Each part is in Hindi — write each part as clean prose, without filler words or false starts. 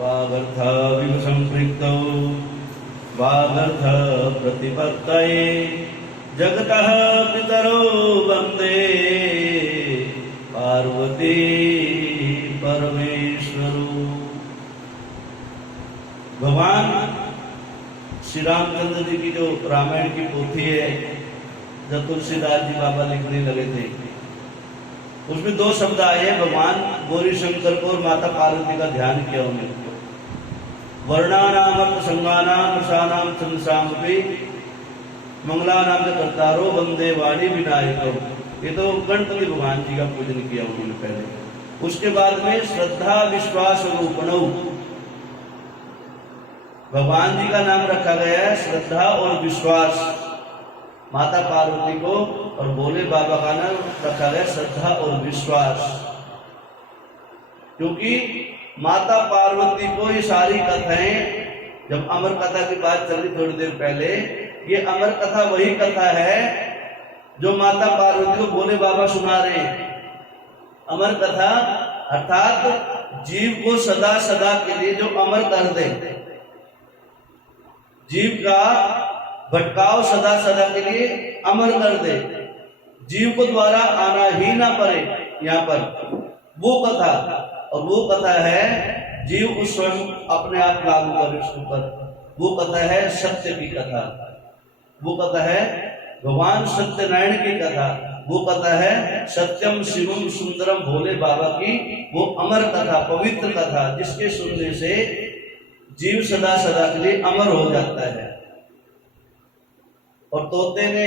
वागर्थ विव संपृक्तौ वागर्थ प्रतिपत्तये जगतः पितरो वन्दे पार्वती परमेश्वरो। भगवान श्री रामचंद्र जी की जो रामायण की पोथी है, जब तुलसीदास जी बाबा लिखने लगे थे, उसमें दो शब्द आए हैं, भगवान गौरी शंकर को और माता पार्वती का ध्यान किया उन्होंने। वर्णानाम अर्थ संगानाम रसानाम छंदसामपि मंगलानाम च कर्तारो वंदे वाणी विनायको। ये तो गणपति भगवान जी का पूजन किया उन्होंने पहले। उसके बाद में श्रद्धा विश्वास रूपणौ, भगवान जी का नाम रखा गया है श्रद्धा और विश्वास माता पार्वती को, और भोले बाबा का नाम रखा गया श्रद्धा और विश्वास। क्योंकि माता पार्वती को ये सारी कथाएं, जब अमर कथा की बात चली थोड़ी देर पहले, ये अमर कथा वही कथा है जो माता पार्वती को भोले बाबा सुना रहे हैं। अमर कथा अर्थात जीव को सदा सदा के लिए जो अमर कर दे, जीव का भटकाव सदा सदा के लिए अमर कर दे, जीव को द्वारा आना ही ना पड़े यहाँ पर, वो कथा। और वो कथा है जीव उस स्वयं अपने आप लागू करे उसके ऊपर। वो कथा है सत्य की कथा, वो कथा है भगवान सत्यनारायण की कथा, वो कथा है सत्यम शिवम सुंदरम भोले बाबा की वो अमर कथा, पवित्र कथा, जिसके सुनने से जीव सदा सदा के लिए अमर हो जाता है। और तोते ने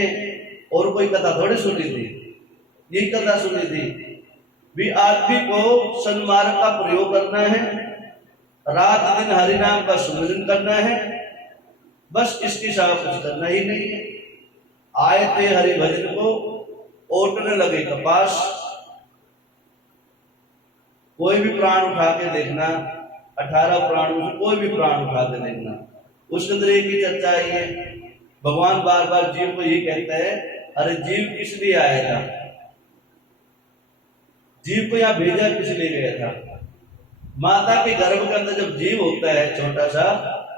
और कोई कथा थोड़ी सुनी थी, यही कथा सुनी थी। भी आदमी को सन्मार्ग का प्रयोग करना है, रात दिन हरि नाम का सुमिरन करना है, बस इसके सिवा कुछ करना ही नहीं है। आए थे हरि भजन को, ओटने लगे कपास। कोई भी प्राण उठा के देखना, 18 प्राणों से कोई भी प्राण उठा के देखना, उसके अंदर एक ही चर्चा आई है। भगवान बार बार जीव को ये कहता है, अरे जीव किस लिए आया था, जीव को यहाँ भेजा किस लिए गया था। माता के गर्भ के अंदर जब जीव होता है, छोटा सा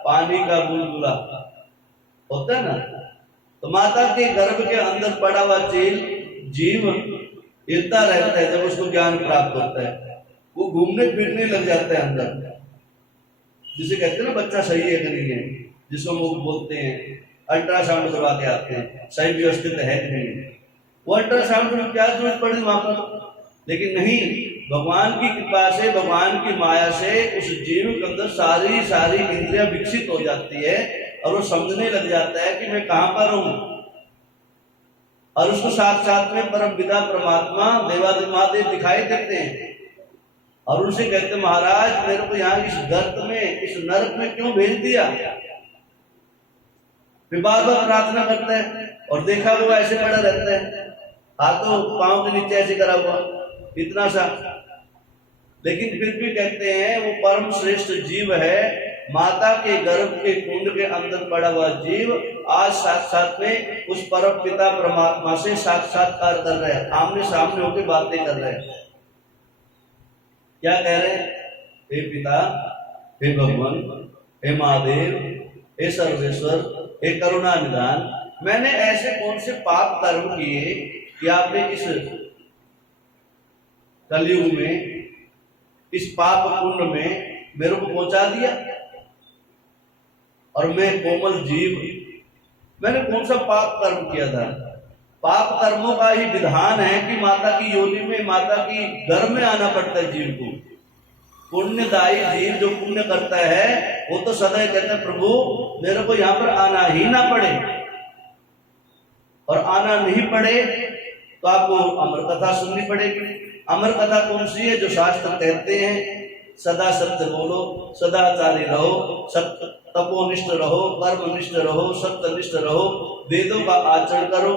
पानी का बुलबुला होता है ना, तो माता के गर्भ के अंदर पड़ा हुआ जीव हिलता रहता है। जब उसको ज्ञान प्राप्त होता है, वो घूमने फिरने लग जाता है अंदर, जिसे कहते हैं ना बच्चा सही है कि नहीं है, जिसको हम बोलते हैं अल्ट्रासाउंड करवा के आते हैं, सही व्यवस्थित है कि नहीं है। वो अल्ट्रासाउंड में क्या जरूरत पड़ी वहां पर, लेकिन नहीं, भगवान की कृपा से, भगवान की माया से उस जीव के अंदर सारी सारी इंद्रियां विकसित हो जाती है, और वो समझने लग जाता है कि मैं कहां पर हूं। और उसको साथ साथ में परम पिता परमात्मा देवादिदेव महादेव दिखाई देते हैं, और उनसे कहते महाराज मेरे को यहाँ इस गर्त में, इस नरक में क्यों भेज दिया। फिर बार बार प्रार्थना करता है, और देखा वो ऐसे पड़ा रहता है, हाथों पांव के नीचे ऐसे करा हुआ इतना सा, लेकिन फिर भी कहते हैं वो परम श्रेष्ठ जीव है। माता के गर्भ के कुंड के अंदर पड़ा हुआ जीव आज साथ साथ में उस परम पिता परमात्मा से साक्षात्कार कर रहे हैं, आमने सामने होकर बातें कर रहे हैं। क्या कह रहे हैं, हे पिता, हे भगवान, हे महादेव, हे सर्वेश्वर, हे करुणा निधान, मैंने ऐसे कौन से पाप कर्म किए कि आपने इस कलयुग में, इस पाप कुंड में मेरे को पहुंचा दिया। और मैं कोमल जीव, मैंने कौन सा पाप कर्म किया था। पाप कर्मों का ही विधान है कि माता की योनि में, माता की गर्भ में आना पड़ता है जीव को। पुण्यदायी जीव जो पुण्य करता है वो तो सदैव कहता है प्रभु मेरे को यहाँ पर आना ही ना पड़े, और आना नहीं पड़े तो आपको अमर कथा सुननी पड़ेगी। अमर कथा कौन सी है, जो शास्त्र कहते हैं सदा सत्य बोलो, सदाचारी रहो, सत्य तपोनिष्ठ रहो, कर्मनिष्ठ रहो, सत्यनिष्ठ रहो, वेदों का आचरण करो,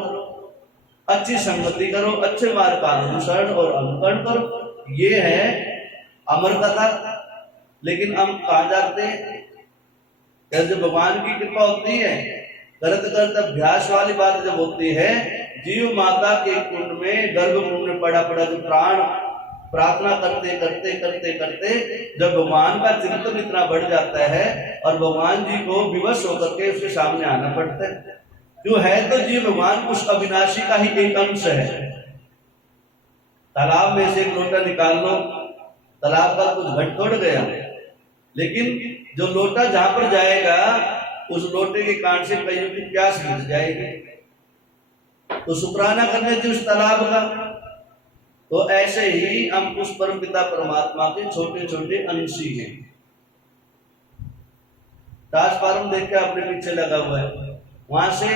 अच्छी संगति करो, अच्छे मार्ग का अनुसरण और अनुकरण करो, ये है अमर कथा। लेकिन हम कहाँ जाते हैं, जैसे भगवान की कृपा होती है, करते करते अभ्यास वाली बात जब होती है, जीव माता के कुंड में, गर्भ कुंड में पड़ा पड़ा जो प्राण प्रार्थना करते करते करते करते जब भगवान का चिंतन इतना बढ़ जाता है और भगवान जी को विवश होकर के उसके सामने आना पड़ता है। जो है तो जीव भगवान उस अविनाशी का ही एक अंश है। तालाब में से एक लोटा निकाल लो, तालाब का कुछ घट तोड़ गया, लेकिन जो लोटा जहां पर जाएगा उस लोटे के कांट से कईयों की प्यास बुझ जाएगी, तो शुक्राना करने थे उस तालाब का। तो ऐसे ही हम उस परमपिता परमात्मा के छोटे छोटे अंशी हैं। ट्रांसफार्मर देख के अपने पीछे लगा हुआ है, वहां से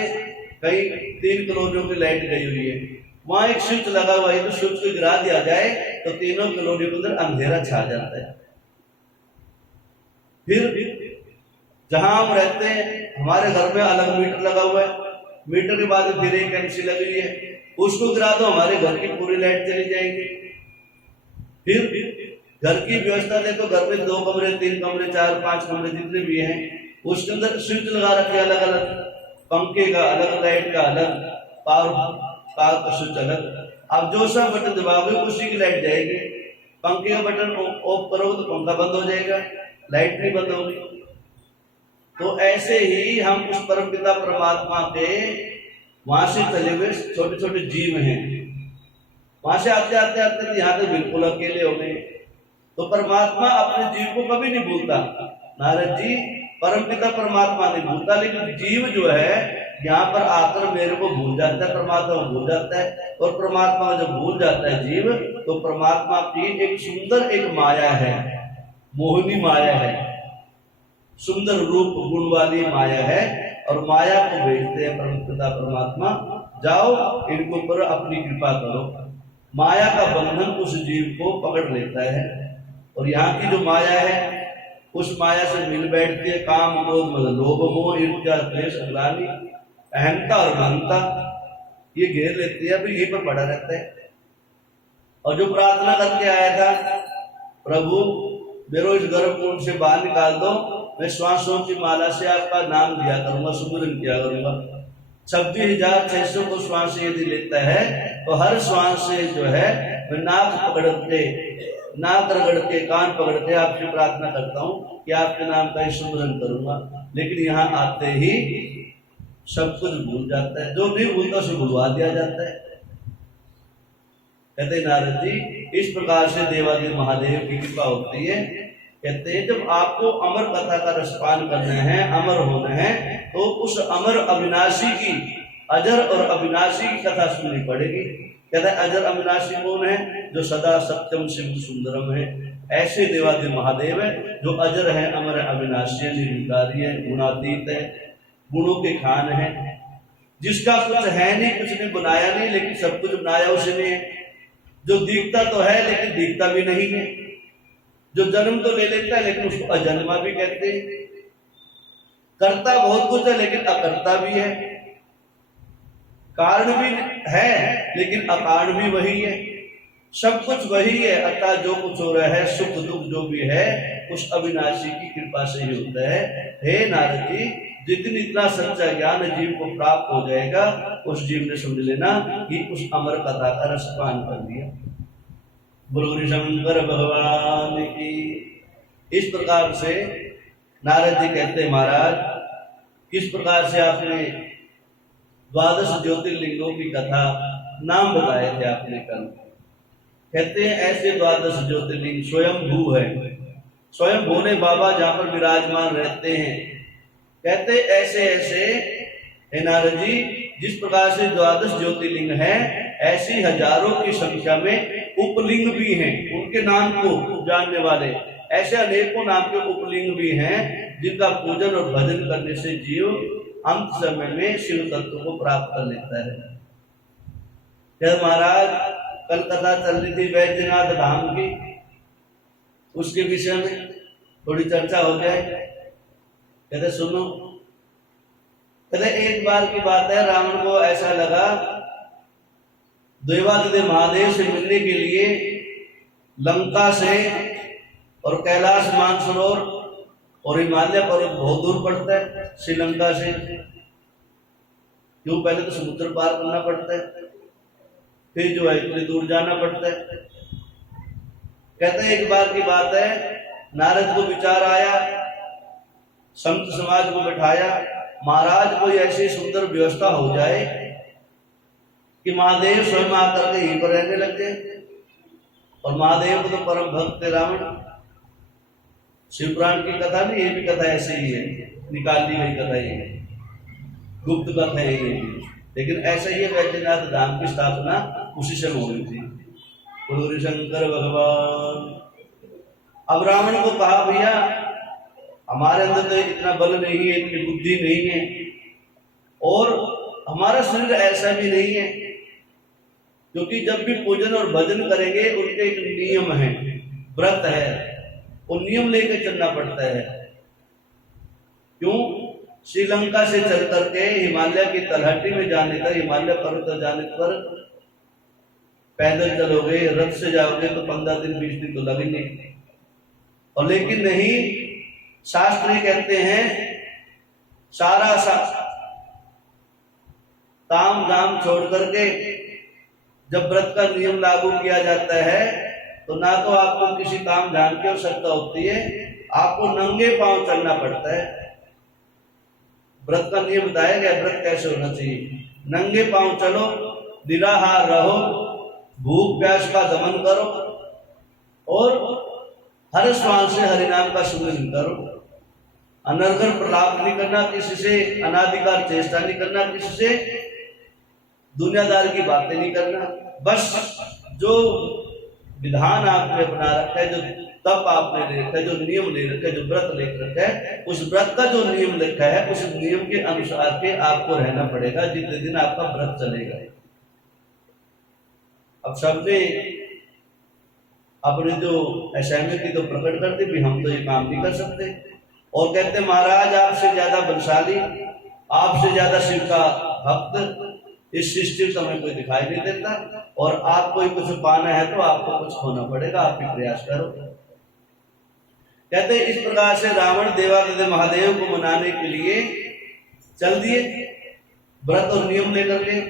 कई 3 कॉलोनियों की लाइट गई हुई है, वहां एक स्विच लगा हुआ है, तो स्विच को गिरा दिया जाए तो तीनों कॉलोनियों के अंदर अंधेरा छा जाता है। फिर जहां हम रहते हैं हमारे घर में अलग मीटर लगा हुआ है, मीटर के बाद फिर एक एमसी लगी हुई है, उसको गिरा दो हमारे घर की पूरी लाइट चली जाएगी। फिर घर की व्यवस्था देखो, घर में 2 कमरे 3 कमरे 4 5 कमरे जितने भी हैं उसके अंदर स्विच लगा रखे अलग अलग, पंखे का अलग, लाइट का अलग, पावर का स्विच अलग। अब जो सा बटन दबाओगे उसी की लाइट जाएगी। पंखे का बटन ऑफ करोगे तो पंखा बंद हो जाएगा, लाइट नहीं बंद होगी। तो ऐसे ही हम उस परमपिता परमात्मा के वहां से चले हुए छोटे छोटे जीव हैं, वहां से आते आते आते यहाँ तक बिल्कुल अकेले हो गए। तो परमात्मा अपने जीव को कभी नहीं भूलता। नारद जी, परमपिता परमात्मा नहीं भूलता, लेकिन जीव जो है यहाँ पर आकर मेरे को भूल जाता है, परमात्मा को भूल जाता है। और परमात्मा जब भूल जाता है जीव, तो परमात्मा की एक सुंदर एक माया है, मोहिनी माया है, सुंदर रूप गुण वाली माया है, और माया को भेजते हैं परमपिता परमात्मा, जाओ इनके ऊपर अपनी कृपा करो। माया का बंधन उस जीव को पकड़ लेता है, और यहाँ की जो माया है उस माया से मिल बैठती है काम क्रोध मद लोभ मोह ईर्ष्या द्वेष ग्लानि अहंता और महंता, ये घेर लेती है, फिर यहीं पर पड़ा रहता है। और जो प्रार्थना करके आया था, प्रभु मेरे इस गर्भ कुंड से बाहर निकाल दो, मैं श्वासों की माला से आपका नाम लिया करूंगा, सुमिरन किया करूंगा। 26,600 को श्वास यदि लेता है तो हर श्वास से जो है मैं नाक पकड़ के, नाक रगड़ के, कान पकड़ के आपसे प्रार्थना करता हूँ कि आपके नाम का ही सुमिरन करूंगा। लेकिन यहाँ आते ही सब कुछ भूल जाता है, जो नहीं भूलता उसे भुलवा दिया जाता है। कहते नारद जी, इस प्रकार से देवादेव महादेव की कृपा होती है। कहते हैं जब आपको अमर कथा का रसपान करना है, अमर होना है, तो उस अमर अविनाशी की, अजर और अविनाशी की कथा सुननी पड़ेगी। कहता है अजर अविनाशी कौन है? जो सदा सत्यम शिव सुंदरम है। ऐसे देवादेव महादेव है जो अजर है, अमर है, अविनाशी है, निर्विकारी है, गुणातीत है, गुणों के खान है, जिसका कुछ है नहीं, कुछ ने बनाया नहीं, लेकिन सब कुछ बनाया उसने है। जो दिखता तो है लेकिन दिखता भी नहीं है, जो जन्म तो ले लेता है लेकिन उसको अजन्मा भी कहते हैं, करता बहुत कुछ है लेकिन अकर्ता भी है, कारण भी है लेकिन अकारण भी वही है, सब कुछ वही है। अतः जो कुछ हो रहा है, सुख दुख जो भी है, उस अविनाशी की कृपा से ही होता है। हे नारद जी, जितनी इतना सच्चा ज्ञान जीव को प्राप्त हो जाएगा, उस जीव ने समझ लेना कि उस अमर कथा का रसपान कर लिया। गुरु शंकर भगवान की। इस प्रकार से नारद जी कहते महाराज, किस प्रकार से आपने 12 ज्योतिर्लिंगों की कथा नाम बताए थे आपने कल। कहते हैं ऐसे 12 ज्योतिर्लिंग स्वयं भू है, स्वयं भोले बाबा जहां पर विराजमान रहते हैं। कहते ऐसे ऐसे हे नारद जी, जिस प्रकार से 12 ज्योतिर्लिंग है, ऐसी हजारों की संख्या में उपलिंग भी हैं, उनके नाम को जानने वाले ऐसे अनेकों नाम के उपलिंग भी हैं, जिनका पूजन और भजन करने से जीव अंत समय में शिव तत्व को प्राप्त कर लेता है। जब महाराज कल कथा चल रही थी वैद्यनाथ धाम की, उसके विषय में थोड़ी चर्चा हो जाए। कहते सुनो, कहते एक बार की बात है, रावण को ऐसा लगा देवादिदेव महादेव से मिलने के लिए लंका से और कैलाश मानसरोवर और हिमालय पर्वत बहुत दूर पड़ता है श्रीलंका से, क्यों पहले तो समुद्र पार करना पड़ता है, फिर जो है इतनी दूर जाना पड़ता है। कहते हैं एक बार की बात है, नारद को विचार आया, संत समाज को बिठाया, महाराज कोई ऐसी सुंदर व्यवस्था हो जाए कि महादेव स्वयं आकर के यहीं पर रहने लग गए। और महादेव को तो परम भक्त थे रावण। शिवपुराण की कथा नहीं, ये भी कथा ऐसे ही है, निकाल ली गई कथा ये, गुप्त कथा है ये, लेकिन ऐसा ही है। वैद्यनाथ धाम की स्थापना उसी से हो गई थी, गुरु शंकर भगवान। अब रावण को कहा भैया हमारे अंदर तो इतना बल नहीं है, इतनी बुद्धि नहीं है, और हमारा शरीर ऐसा भी नहीं है, क्योंकि जब भी पूजन और भजन करेंगे उनके एक नियम है, व्रत है, वो नियम लेकर चलना पड़ता है। क्यों? श्रीलंका से चल करके हिमालय की तलहटी में जाने का, हिमालय पर्वत जाने पर पैदल चलोगे, रथ से जाओगे तो 15 दिन 20 दिन तो लगेंगे। और लेकिन नहीं, शास्त्र कहते हैं सारा ताम झाम छोड़ करके जब व्रत का नियम लागू किया जाता है तो ना तो आपको किसी काम झाम की आवश्यकता होती है, आपको नंगे पांव चलना पड़ता है। व्रत का नियम बताया गया, व्रत कैसे होना चाहिए। नंगे पांव चलो, निराहार रहो, भूख प्यास का दमन करो, और हर श्वास से हरिनाम का सुमिरन करो। अनर्गल प्रलाप नहीं करना किसी से, अनाधिकार चेष्टा नहीं करना किसी से, दुनियादार की बातें नहीं करना। बस जो विधान आपने बना रखा है, जो तप आपने ले रखा है, जो नियम ले रखा है, जो व्रत ले रखा है, उस व्रत का जो नियम लिखा है उस नियम के अनुसार के आपको रहना पड़ेगा जितने दिन आपका व्रत चलेगा। अब सबने अपनी जो असहमति तो प्रकट कर दी भी हम तो ये काम नहीं कर सकते, और कहते महाराज आपसे ज्यादा बलशाली, आपसे ज्यादा शिव का भक्त इस सृष्टि में हमें कोई दिखाई नहीं देता, और आपको कुछ पाना है तो आपको कुछ खोना पड़ेगा, आप भी प्रयास करो। कहते इस प्रकार से रावण देवादिदेव महादेव को मनाने के लिए चल दिए व्रत और नियम लेकर के,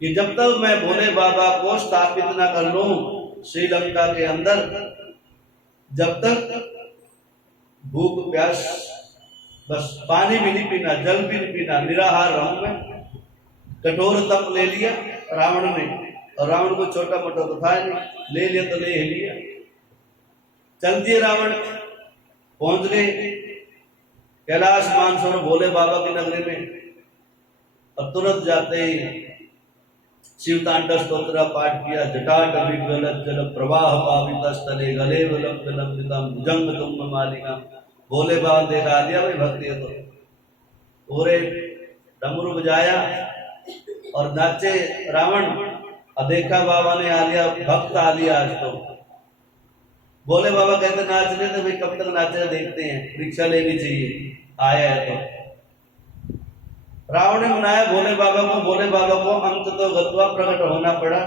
कि जब तक मैं भोले बाबा को स्थापित न कर लूं श्रीलंका के अंदर, जब तक भूख प्यास, बस पानी भी नहीं पीना, जल भी नहीं पीना, निराहार रहूं मैं। कठोर तप ले लिया रावण ने, और रावण को छोटा मोटा तो था नहीं, ले लिया तो ले ही लिया। चल दिए रावण, पहुंच गए कैलाश मानसरोवर भोले बाबा की नगरी में। और तुरंत जाते ही शिव तांडव स्तोत्र पाठ किया। जटाट विगलत जल प्रवाह पावित स्थले गले वलंब लंबितम भुजंग तुम मालिका। भोले बाबा देखा दिया भाई भक्ति है तो पूरे डमरू बजाया और नाचे रावण। देखा बाबा ने आ लिया, भक्त आ लिया आज तो। भोले बाबा कहते नाचने तो भाई कब तक नाचना देखते हैं, परीक्षा लेनी चाहिए, आया है तो। रावण ने मनाया भोले बाबा को। भोले बाबा को अंत तो गत्वा प्रकट होना पड़ा।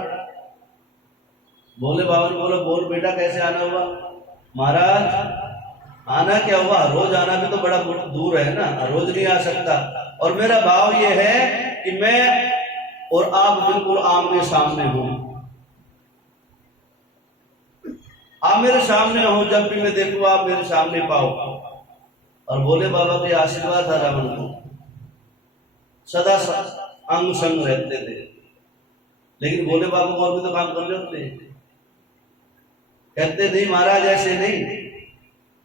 भोले बाबा ने बोला बोल बेटा कैसे आना हुआ? महाराज आना क्या हुआ, रोज आना भी तो बड़ा दूर है ना, रोज नहीं आ सकता। और मेरा भाव ये है कि मैं और आप बिल्कुल आमने सामने हो, आप मेरे सामने हो, जब भी मैं देखूं आप मेरे सामने पाओ। और भोले बाबा के आशीर्वाद था रावण को, सदा अंग संग रहते थे। लेकिन भोले बाबा को और भी तो काम कर लेते, कहते नहीं महाराज ऐसे नहीं,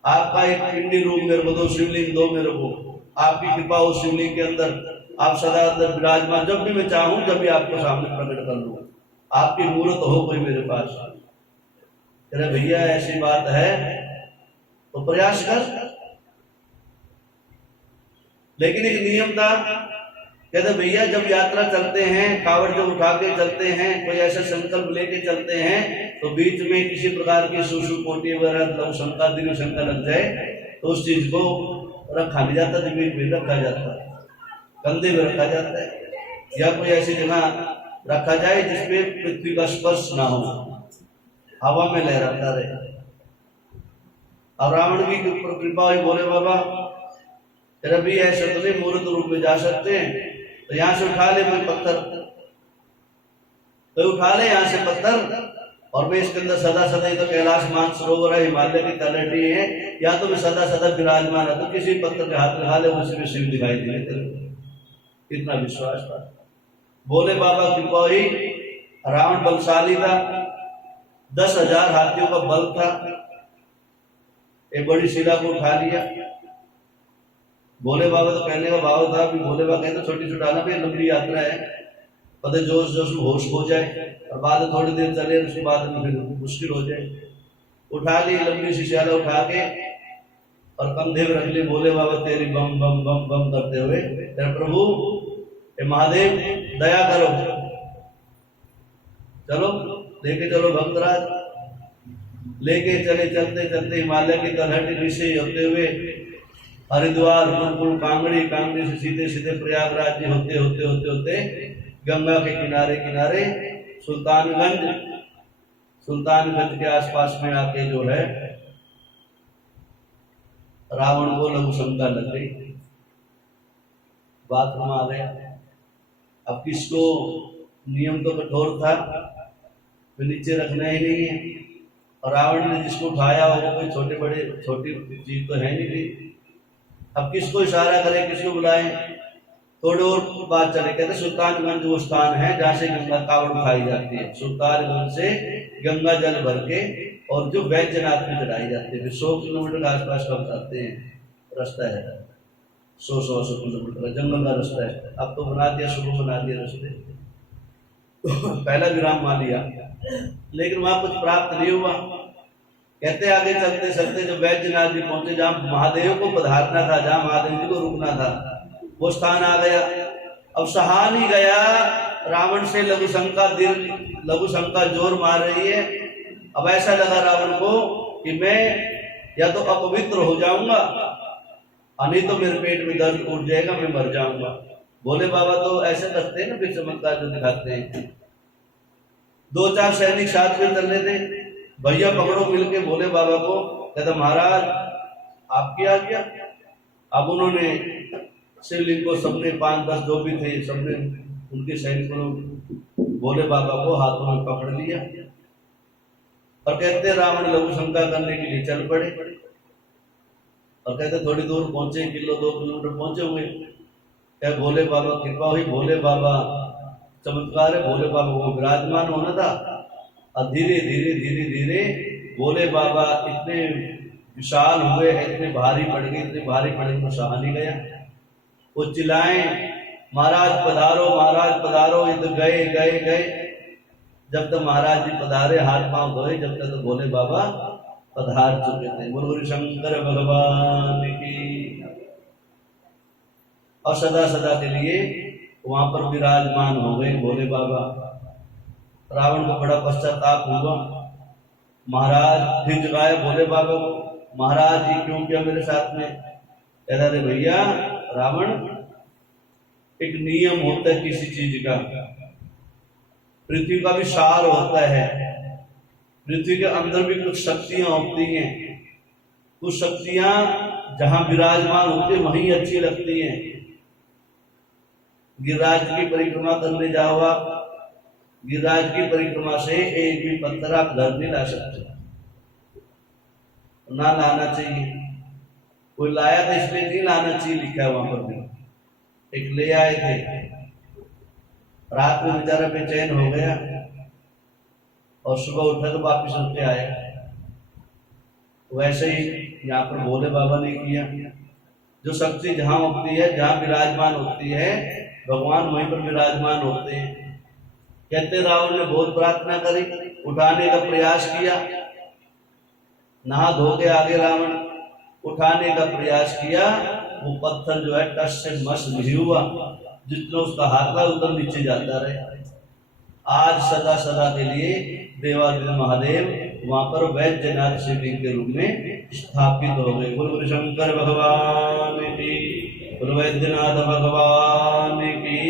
आपका एक पिंडी रूप मेरे को दो, शिवलिंग दो मेरे को, आपकी कृपा हो शिवलिंग के अंदर, आप सदा अंदर विराजमान, जब भी मैं चाहूं जब भी आपको सामने प्रकट कर लूं, आपकी मूर्त हो कोई मेरे पास। अरे भैया ऐसी बात है तो प्रयास कर। लेकिन एक नियम था, कहते भैया जब यात्रा चलते हैं, कावड़ जब उठा के चलते हैं, कोई ऐसा संकल्प लेके चलते हैं तो बीच में किसी प्रकार की सुसु पोटी वगैरह शंका दिल शंका लग जाए तो उस चीज को रखा नहीं जाता, जमीन में रखा जाता है, कंधे में रखा जाता है, या कोई ऐसी जगह रखा जाए जिसमें पृथ्वी का स्पर्श ना हो, हवा में लहराता रहे। और रावण की कृपा हुई भोले बाबा, तेरा भी ऐसे तो नहीं मूर्त रूप में जा सकते हैं, तो यहां से उठा ले कोई पत्थर, तो उठा ले यहां से पत्थर और मैं इसके अंदर सदा सदा, तो कैलाश मानसरोवर है, हिमालय की तलहटी है, या तो मैं सदा सदा विराजमान है, तो किसी पत्थर के हाथ लगा ले उसी में शिव दिखाई देंगे तेरे को। इतना विश्वास था। भोले बाबा कृपा ही। रावण बलशाली था, 10,000 हाथियों का बल था। एक बड़ी शिला को उठा लिया। भोले बाबा तो कहने का भाव था कि भोले बाबा कहते छोटी उठाना भी लंबी यात्रा है, पता जोश जोश में होश हो जाए और बाद में थोड़ी देर चले, उसके बाद में फिर मुश्किल हो जाए। उठा ली लंबी सी शिला, उठा के और कंधे में रख ली। भोले बाबा तेरी बम बम बम बम करते हुए, तेरे प्रभु ए महादेव दया करो, चलो लेके चलो भक्तराज। लेके चले, चलते चलते हिमालय की तलहटी से होते हुए हरिद्वार, गुरुकुल, कांगड़ी, कांगड़ी से सीधे सीधे प्रयागराज होते होते होते होते गंगा के किनारे किनारे सुल्तानगंज, सुल्तानगंज के आसपास में आके जो है रावण को लघु शंका लग गई। बाथरूम आ गया। अब किसको, नियम तो कठोर था, तो नीचे रखना ही नहीं है, और रावण ने जिसको उठाया वो कोई छोटे बड़े छोटी चीज तो है नहीं थी। अब किसको इशारा करे, किसको बुलाए। थोड़ी और बात चले, कहते सुल्तानगंज वो स्थान है जहाँ से गंगा कावड़ उठाई जाती है। सुल्तानगंज से गंगा जल भर के और जो वैद्यनाथ में चढ़ाई जाती है, 100 किलोमीटर के आसपास कब जाते हैं, रास्ता है 100 किलोमीटर जंगल का रास्ता है। अब तो बना दिया, शुरू बना दिया रास्ते। पहला विराम मान लिया, लेकिन वहां कुछ प्राप्त नहीं हुआ। कहते आगे चलते चलते जब वैद्यनाथ जी पहुंचे, जहाँ महादेव को पधारना था, जहाँ महादेव जी को रुकना था, वो स्थान आ गया। अब सहा नहीं गया, रावण से लघु शंका जोर मार रही है। अब ऐसा लगा रावण को कि मैं या तो अपवित्र हो जाऊंगा, नहीं तो मेरे पेट में दर्द उठ जाएगा, मैं मर जाऊंगा। भोले बाबा तो ऐसे करते हैं ना, फिर चमत्कार जो दिखाते हैं। 2-4 सैनिक साथ में चल रहे थे, भैया पकड़ो मिलके भोले बाबा को। कहता महाराज आपकी आज्ञा। अब उन्होंने शिवलिंग को सबने 5-10 जो भी थे सबने उनके सैनिकों भोले बाबा को हाथों में पकड़ लिया और कहते रावण लघु शंका करने के लिए चल पड़े। और कहते थोड़ी दूर पहुंचे, 1 किलो 2 किलोमीटर पहुंचे हुए। क्या भोले बाबा कृपा हुई, भोले बाबा चमत्कार है, भोले बाबा को विराजमान होना था। और धीरे धीरे धीरे धीरे भोले बाबा इतने विशाल हुए, इतने भारी पड़ गए, इतने भारी पड़ गए, सहा नहीं गया। वो चिल्लाए महाराज पधारो, महाराज पधारो। ये तो गए गए गए। जब तक महाराज जी पधारे, हाथ पांव धोए, जब तक तो भोले बाबा पधार चुके थे। बोलो शंकर भगवान की। और सदा सदा के लिए वहां पर विराजमान हो गए भोले बाबा। रावण को बड़ा पश्चाताप हुआ। महाराज फिर जगाए भोले बाबा को, महाराज जी क्यों किया मेरे साथ में। कहता रे भैया रावण, एक नियम होता है किसी चीज का, पृथ्वी का भी सार होता है। पृथ्वी के अंदर भी कुछ शक्तियां होती हैं, कुछ शक्तियां जहां विराजमान होती है वहीं अच्छी लगती हैं। गिरिराज की परिक्रमा करने जाओ आप, गिरिराज की परिक्रमा से एक भी पत्थर आप घर नहीं ला सकते, ना लाना चाहिए। कोई लाया था इसलिए नहीं लाना चाहिए, लिखा है वहां पर भी। एक ले आए थे, रात में बेचारा बेचैन हो गया और सुबह उठा तो वापिस उठ आए। वैसे ही यहाँ पर भोले बाबा ने किया। जो शक्ति जहां होती है, जहां विराजमान होती है, भगवान वहीं पर विराजमान होते हैं। कहते रावण ने बहुत प्रार्थना करी, उठाने का प्रयास किया, नहा धो के आगे रावण उठाने का प्रयास किया। वो पत्थर जो है टस से मस नहीं हुआ, जितना उसका हाथ था उतना नीचे जाता रहे। आज सदा सदा के लिए देवादिदेव महादेव वहां पर वैद्यनाथ शिवलिंग के रूप में स्थापित हो गए। बोल शंकर भगवान की, बोल वैद्यनाथ भगवान की।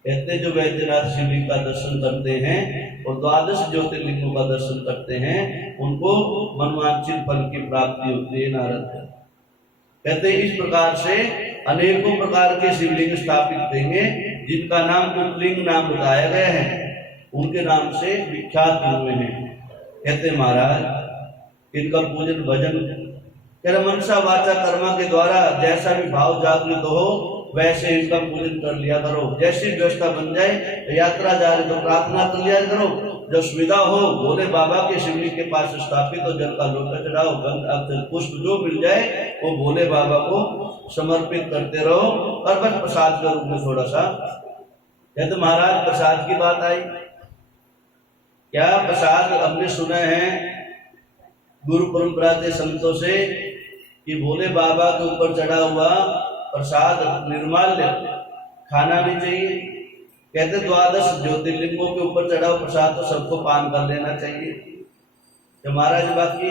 कहते जो वैद्यनाथ शिवलिंग का दर्शन करते हैं और 12 ज्योतिर्लिंगों का दर्शन करते हैं, उनको मनवांछित फल की प्राप्ति होती है। नारद कहते इस प्रकार से अनेकों प्रकार के शिवलिंग स्थापित करेंगे, जिनका नाम कुंडलिंग नाम बताया गया है। उनके नाम से विख्यात हुए हैं। कहते महाराज इनका पूजन भजन कह रहे मनसा वाचा कर्मा के द्वारा जैसा भी भाव जागृत हो वैसे इनका पूजन कर लिया करो। जैसी व्यवस्था बन जाए तो यात्रा जा रहे तो प्रार्थना कर लिया करो। जब सुविधा हो भोले बाबा के शिवलिंग के पास स्थापित हो जल का लोटा चढ़ाओ, गंध पुष्प जो मिल जाए वो भोले बाबा को समर्पित करते रहो। और बस प्रसाद के रूप में थोड़ा सा कहते महाराज प्रसाद की बात आई क्या? प्रसाद हमने सुना है गुरु परंपरा के संतों से कि भोले बाबा के ऊपर चढ़ा हुआ प्रसाद निर्माल्य खाना नहीं चाहिए। कहते द्वादश ज्योतिर्लिंगों के ऊपर चढ़ा हुआ प्रसाद तो सबको पान कर लेना चाहिए। तो महाराज बाकी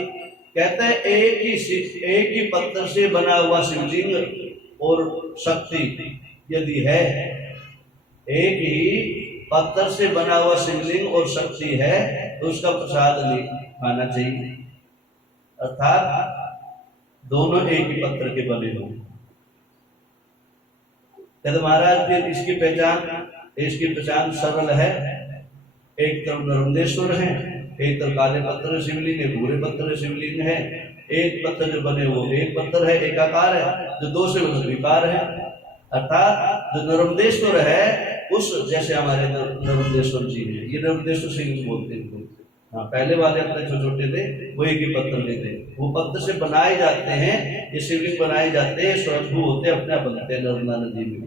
कहते हैं एक ही पत्थर से बना हुआ शिवलिंग और शक्ति यदि है, एक ही पत्थर से बना हुआ शिवलिंग और शक्ति है तो उसका प्रसाद नहीं खाना चाहिए। अर्थात दोनों एक ही पत्थर के बने हों। कहते महाराज फिर इसकी पहचान सरल है। एक तरफ नर्मदेश्वर है, एक तरफ काले पत्थर शिवलिंग है, भूरे पत्थर शिवलिंग है। एक पत्थर जो बने वो एक पत्थर है, एकाकार है, जो दो से विकार है। अर्थात जो नर्मदेश्वर है उस जैसे हमारे नर्मदेश्वर जी है, ये नर्मदेश्वर शिवलिंग बोलते हैं। हाँ पहले वाले अपने जो छोटे थे वो एक ही पत्थर के थे, वो पत्थर से बनाए जाते हैं। ये शिवलिंग बनाए जाते हैं, स्वयंभू होते हैं, अपने आप बनते हैं नर्मदा नदी में।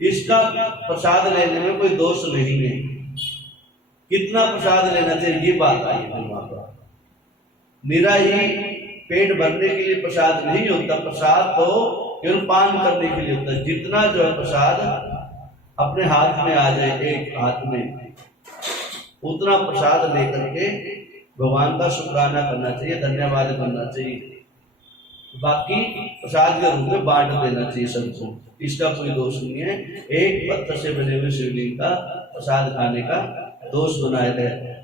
इसका प्रसाद लेने में कोई दोष नहीं है। कितना प्रसाद लेना चाहिए ये बात आई है वहां पर। निरा ही पेट भरने के लिए प्रसाद नहीं होता, प्रसाद तो केवल पान करने के लिए होता है। जितना जो है प्रसाद अपने हाथ में आ जाए, एक हाथ में उतना प्रसाद लेकर के भगवान का शुक्राना करना चाहिए, धन्यवाद करना चाहिए। बाकी प्रसाद के रूप में बांट देना चाहिए सबको, इसका कोई दोष नहीं है। एक पत्थर से बने हुए शिवलिंग का प्रसाद खाने का दोष बनाया गया।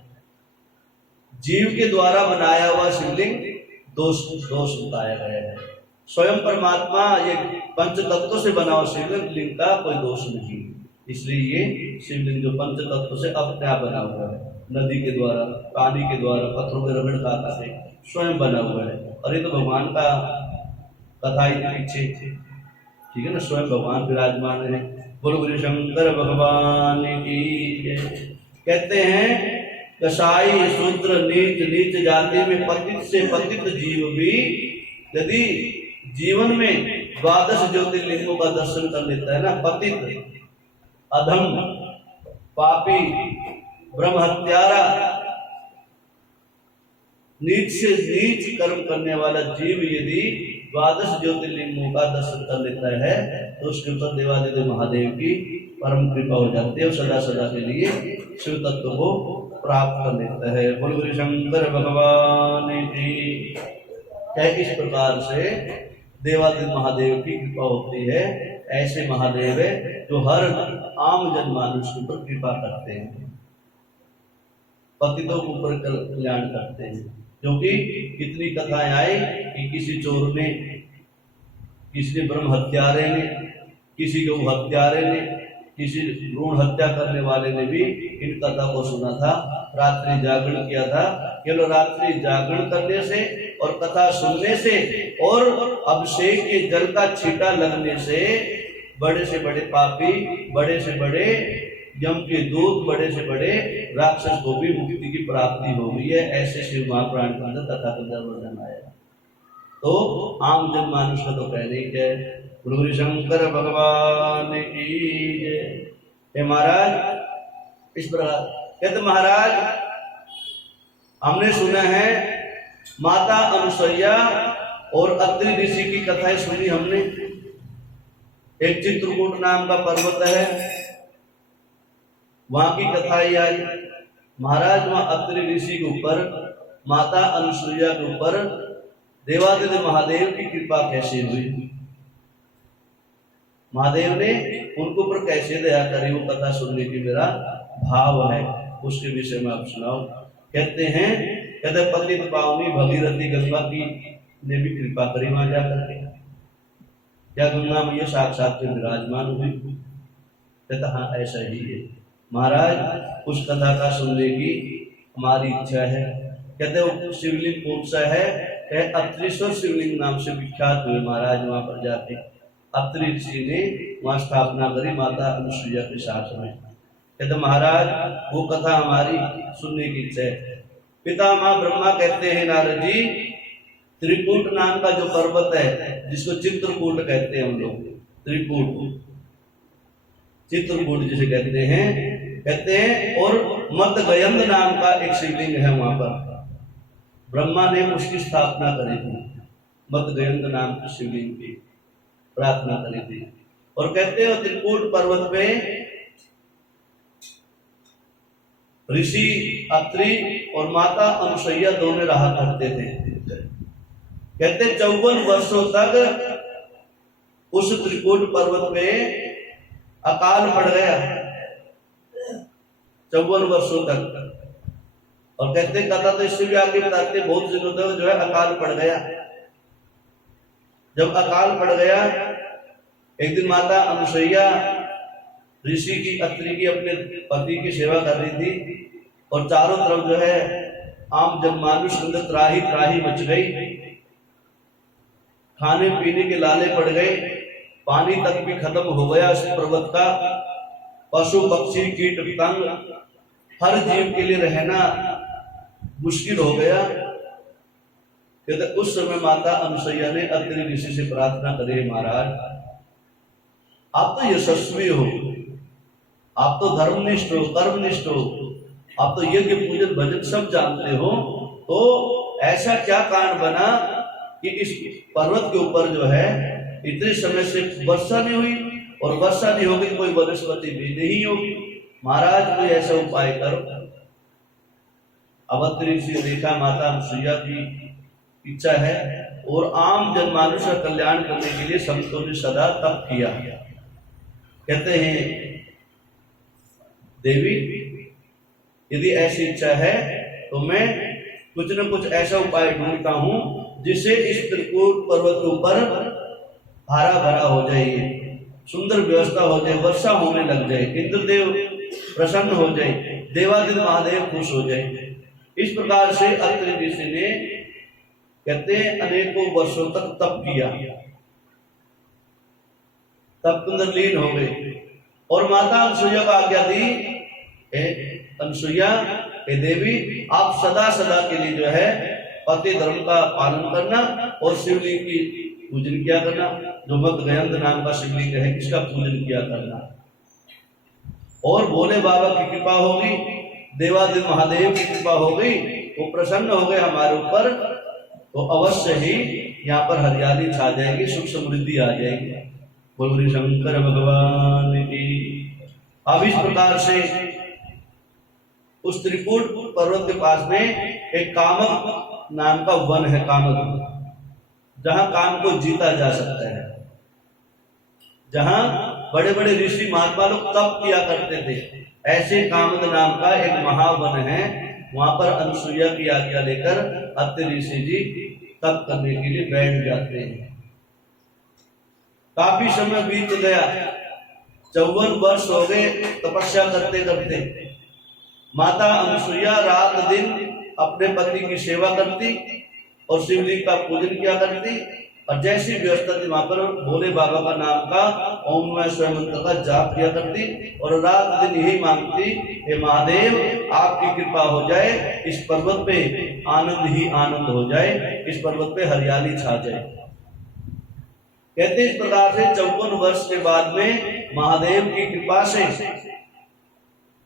जीव के द्वारा बनाया हुआ शिवलिंग दोष बताया गया है। स्वयं परमात्मा ये पंच तत्वों से बना हुआ शिवलिंग का कोई दोष नहीं। इसलिए ये शिवलिंग जो पंच तत्व से अपने आप बना हुआ है, नदी के द्वारा, पानी के द्वारा, पत्थरों के रगड़ खाता से स्वयं बना हुआ है। और ये तो भगवान का कथा ही पीछे ठीक है ना, स्वयं भगवान विराजमान है। बोलो गुरु शंकर भगवान की। कहते हैं कसाई शूद्र नीच जाति में पतित से पतित जीव भी यदि जीवन में द्वादश ज्योतिर्लिंगों का दर्शन कर लेता है ना, पतित अधम पापी ब्रह्म हत्यारा नीच से नीच कर्म करने वाला जीव यदि द्वादश ज्योतिर्लिंगों का दर्शन कर लेता है तो उसके ऊपर देवादिदेव महादेव की परम कृपा हो जाती है और सदा सदा के लिए शिव तत्व को प्राप्त कर लेता है। बोल गुरु शंकर भगवान की। क्या इस प्रकार से देवादिदेव महादेव की कृपा होती है। ऐसे महादेव है जो हर आम जनमानुष के ऊपर कृपा करते हैं, पतितों के ऊपर कल्याण करते हैं। क्योंकि कितनी कथाएं आई कि किसी चोर ने, किसी ब्रह्म हत्यारे ने, किसी के हत्यारे ने, किसी भ्रूण हत्या करने वाले ने भी इन कथा को सुना था, रात्रि जागरण किया था। केवल रात्रि जागरण करने से और कथा सुनने से और अभिषेक के जल का छींटा लगने से बड़े से बड़े पापी, बड़े से बड़े यम के दूत, बड़े से बड़े राक्षस को भी मुक्ति की प्राप्ति हो गई है। ऐसे शिव महापुराण के अंदर कथा का वर्णन आया। तो आम जनमानुष का तो कहने ही क्या है। गुरु शंकर भगवान की जय। महाराज इस प्रकार कहते महाराज हमने सुना है माता अनुसैया और अत्रि ऋषि की कथाएं सुनी हमने। एक चित्रकूट नाम का पर्वत है, वहां की कथा ही आई। महाराज वहां अत्रि ऋषि के ऊपर, माता अनुसुईया के ऊपर देवादिदेव महादेव की कृपा कैसे हुई, महादेव ने उनके ऊपर कैसे दया करी, वो कथा सुनने की मेरा भाव है, उसके विषय में आप सुनाओ। कहते हैं पतित पावनी भगीरथी गंगा की ने भी कृपा करी वहां जाकर के। क्या गंगा मैया साक्षात विराजमान हुई? कहता हाँ ऐसा ही है। महाराज उस कथा का सुनने की हमारी इच्छा है। कहते वो शिवलिंग कौन सा है? अत्रीश्वर शिवलिंग नाम से विख्यात हुए महाराज। वहां पर जाके अत्रि ऋषि ने वहां स्थापना करी माता अनुसुईया के साथ में। कहते महाराज वो कथा हमारी सुनने की इच्छा है। पितामह ब्रह्मा कहते हैं नारद जी, त्रिकूट नाम का जो पर्वत है जिसको चित्रकूट कहते हैं हम लोग, त्रिकूट चित्रकूट जिसे कहते हैं और मदगयंद नाम का एक शिवलिंग है वहां पर, ब्रह्मा ने उसकी स्थापना करी थी। मदगयंद नाम की शिवलिंग की प्रार्थना करी थी। और कहते हैं त्रिकूट पर्वत पे ऋषि अत्रि और माता अनुसुईया दोनों रहा करते थे। कहते 54 वर्षों तक उस त्रिकूट पर्वत पे अकाल पड़ गया, 54 वर्षों तक। और कहते कथा तो इससे भी आगे बताते बहुत दिनों तक जो है अकाल पड़ गया। जब अकाल पड़ गया, एक दिन माता अनुसुईया ऋषि की अत्रि की अपने पति की सेवा कर रही थी और चारों तरफ जो है आम जनमानुष के अंदर त्राही त्राही मच गई। खाने पीने के लाले पड़ गए, पानी तक भी खत्म हो गया उस पर्वत का। पशु पक्षी कीट पतंग हर जीव के लिए रहना मुश्किल हो गया। कहते उस समय माता अनुसुईया ने अत्रि ऋषि से प्रार्थना करी, महाराज आप तो यशस्वी हो, आप तो धर्मनिष्ठ हो, कर्मनिष्ठ हो, आप तो यज्ञ पूजन भजन सब जानते हो, तो ऐसा क्या कारण बना कि इस पर्वत के ऊपर जो है इतने समय से वर्षा नहीं हुई, और वर्षा नहीं होगी तो कोई वनस्पति भी नहीं होगी। महाराज कोई ऐसा उपाय करो। अब अत्रि ऋषि ने देखा माता अनुसुईया की इच्छा है और आम जनमानुष का कल्याण करने के लिए संतों ने सदा तप किया। कहते हैं देवी यदि ऐसी इच्छा है तो मैं कुछ न कुछ ऐसा उपाय ढूंढता हूं जिससे इस त्रिकूट पर्वत के ऊपर हरा भरा हो जाए, सुंदर व्यवस्था हो जाए, वर्षा होने लग जाए, इंद्रदेव प्रसन्न हो जाए, देवादिदेव महादेव खुश हो जाए। इस प्रकार से अत्रि ऋषि ने कहते हैं अनेकों वर्षों तक तप किया, तप के अंदर लीन हो गए। और माता अनुसुईया को आज्ञा दी, अनुसुईया हे देवी आप सदा सदा के लिए जो है पति धर्म का पालन करना और शिवलिंग की पूजन किया करना, जो मदगयंद नाम का शिवलिंग है इसका पूजन किया करना। और भोले बाबा की कृपा होगी, देवादिदेव महादेव की कृपा हो गई, वो प्रसन्न हो गए हमारे ऊपर, तो अवश्य ही यहाँ पर हरियाली छा जाएगी, सुख समृद्धि आ जाएगी। बोल शंकर भगवान की। अब इस प्रकार से उस त्रिकूट पर्वत के पास में एक कामक नाम का वन है, कामक, जहां काम को जीता जा सकता है, जहां बड़े बड़े ऋषि महात्मा लोग तप किया करते थे। ऐसे कामद नाम का एक महावन है, वहां पर अनुसुईया की आज्ञा लेकर अत्रि ऋषि जी तप करने के लिए बैठ जाते हैं। काफी समय बीत गया, 54 वर्ष हो गए तपस्या करते करते। माता अनुसुईया रात दिन अपने पति की सेवा करती और शिवलिंग का पूजन किया करती, और जैसी व्यवस्था थी वहां पर भोले बाबा का नाम का ओम नमः शिवाय मंत्र का जाप किया करती और रात दिन यही मांगती, हे महादेव आपकी कृपा हो जाए, इस पर्वत पे आनंद ही आनंद हो जाए, इस पर्वत पे हरियाली छा जाए। कहते इस प्रकार से 54 वर्ष के बाद में महादेव की कृपा से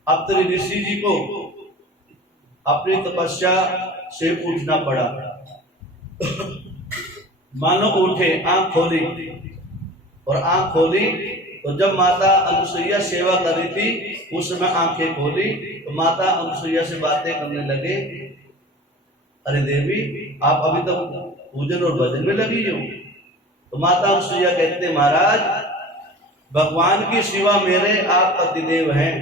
अत्रि ऋषि जी को अपनी तपस्या से उठना पड़ा। मानो उठे, आंख खोली, और आंख खोली तो जब माता अनुसुईया सेवा कर रही थी उस समय आंखें खोली तो माता अनुसुईया से बातें करने लगे, अरे देवी आप अभी तक पूजन और भजन में लगी हो। तो माता अनुसुईया कहते महाराज भगवान की सिवा मेरे आप पतिदेव हैं,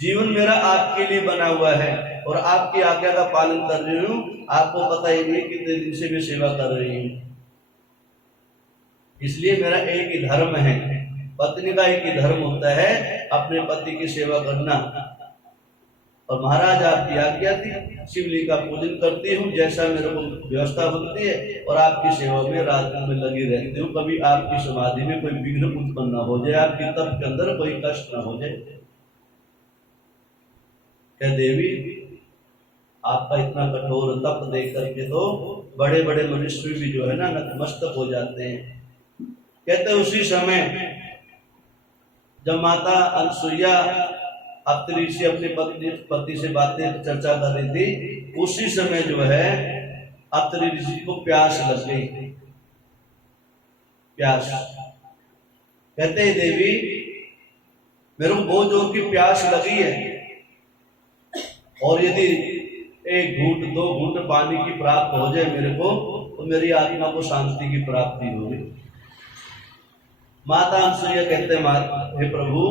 जीवन मेरा आपके लिए बना हुआ है और आपकी आज्ञा का पालन कर रही हूँ। आपको पता ही नहीं कितने दिन से मैं सेवा कर रही हूँ, इसलिए मेरा एक ही धर्म है पत्नी का एक ही धर्म होता है अपने पति की सेवा करना। और महाराज आपकी आज्ञा थी, शिवलिंग का पूजन करती हूँ जैसा मेरे को व्यवस्था बनती है, और आपकी सेवा में रात में लगी रहती हूँ। कभी आपकी समाधि में कोई विघ्न उत्पन्न न हो जाए, आपकी तप के अंदर कोई कष्ट न हो जाए। क्या देवी, आपका इतना कठोर तप देख करके तो बड़े बड़े मनुष्य भी जो है ना नतमस्तक हो जाते हैं। कहते उसी समय जब माता अनसुईया अत्रि से अपने पति से बातें चर्चा कर रही थी, उसी समय जो है अत्रि ऋषि को प्यास लग गई। प्यास, कहते हैं देवी मेरे को बहुत जोर की प्यास लगी है, और यदि एक घूंट दो घूंट पानी की प्राप्त हो जाए मेरे को, तो मेरी आत्मा को शांति की प्राप्ति होगी। माता अनसुईया कहते हैं हे प्रभु,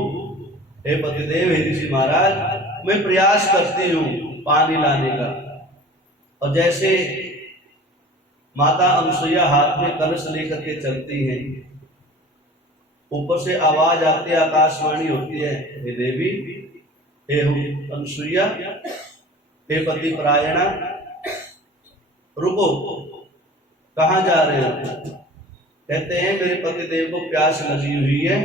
हे पतिदेव, हे ऋषि महाराज, मैं प्रयास करती हूँ पानी लाने का। और जैसे माता अनसुईया हाथ में कलश लेकर के चलती हैं, ऊपर से आवाज आती है, आकाशवाणी होती है, हे देवी, हे अनसुईया, हे पति परायणा, रुको, कहाँ जा रहे हो? कहते हैं मेरे पतिदेव को प्यास लगी हुई है,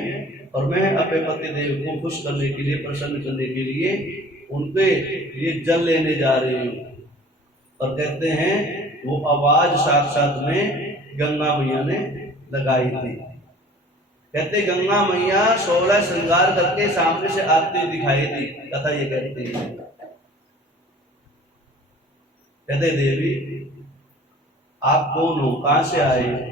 और मैं अपने पतिदेव को खुश करने के लिए, प्रसन्न करने के लिए उनके लिए जल लेने जा रही हूँ। और कहते हैं वो आवाज साक्षात में गंगा मैया ने लगाई थी। कहते गंगा मैया 16 श्रृंगार करके सामने से आती हुई दिखाई दी, कथा ये कहती है। कहते देवी आप कौन हो, कहां से आए?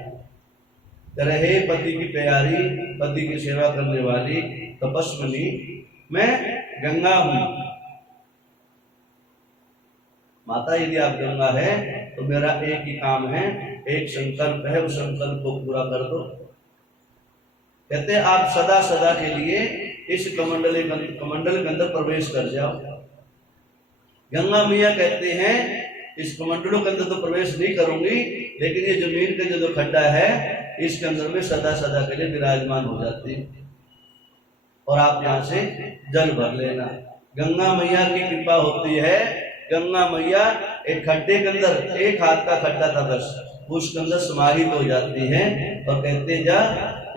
रहे पति की प्यारी, पति की सेवा करने वाली तपस्विनी, मैं गंगा हूं। माता यदि आप गंगा है तो मेरा एक ही काम है, एक संकल्प है, उस संकल्प को पूरा कर दो। कहते आप सदा सदा के लिए इस कमंडल के अंदर प्रवेश कर जाओ। गंगा मैया कहते हैं इस कमंडलों के अंदर तो प्रवेश नहीं करूंगी, लेकिन ये जमीन का जो खड्डा है इसके अंदर में सदा सदा के लिए विराजमान हो जाती है, और आप यहाँ से जल भर लेना। गंगा मैया की कृपा होती है। गंगा मैया एक खड्डे के अंदर, एक हाथ का खड्डा था बस, उसके अंदर समाहित हो जाती है, और कहते जा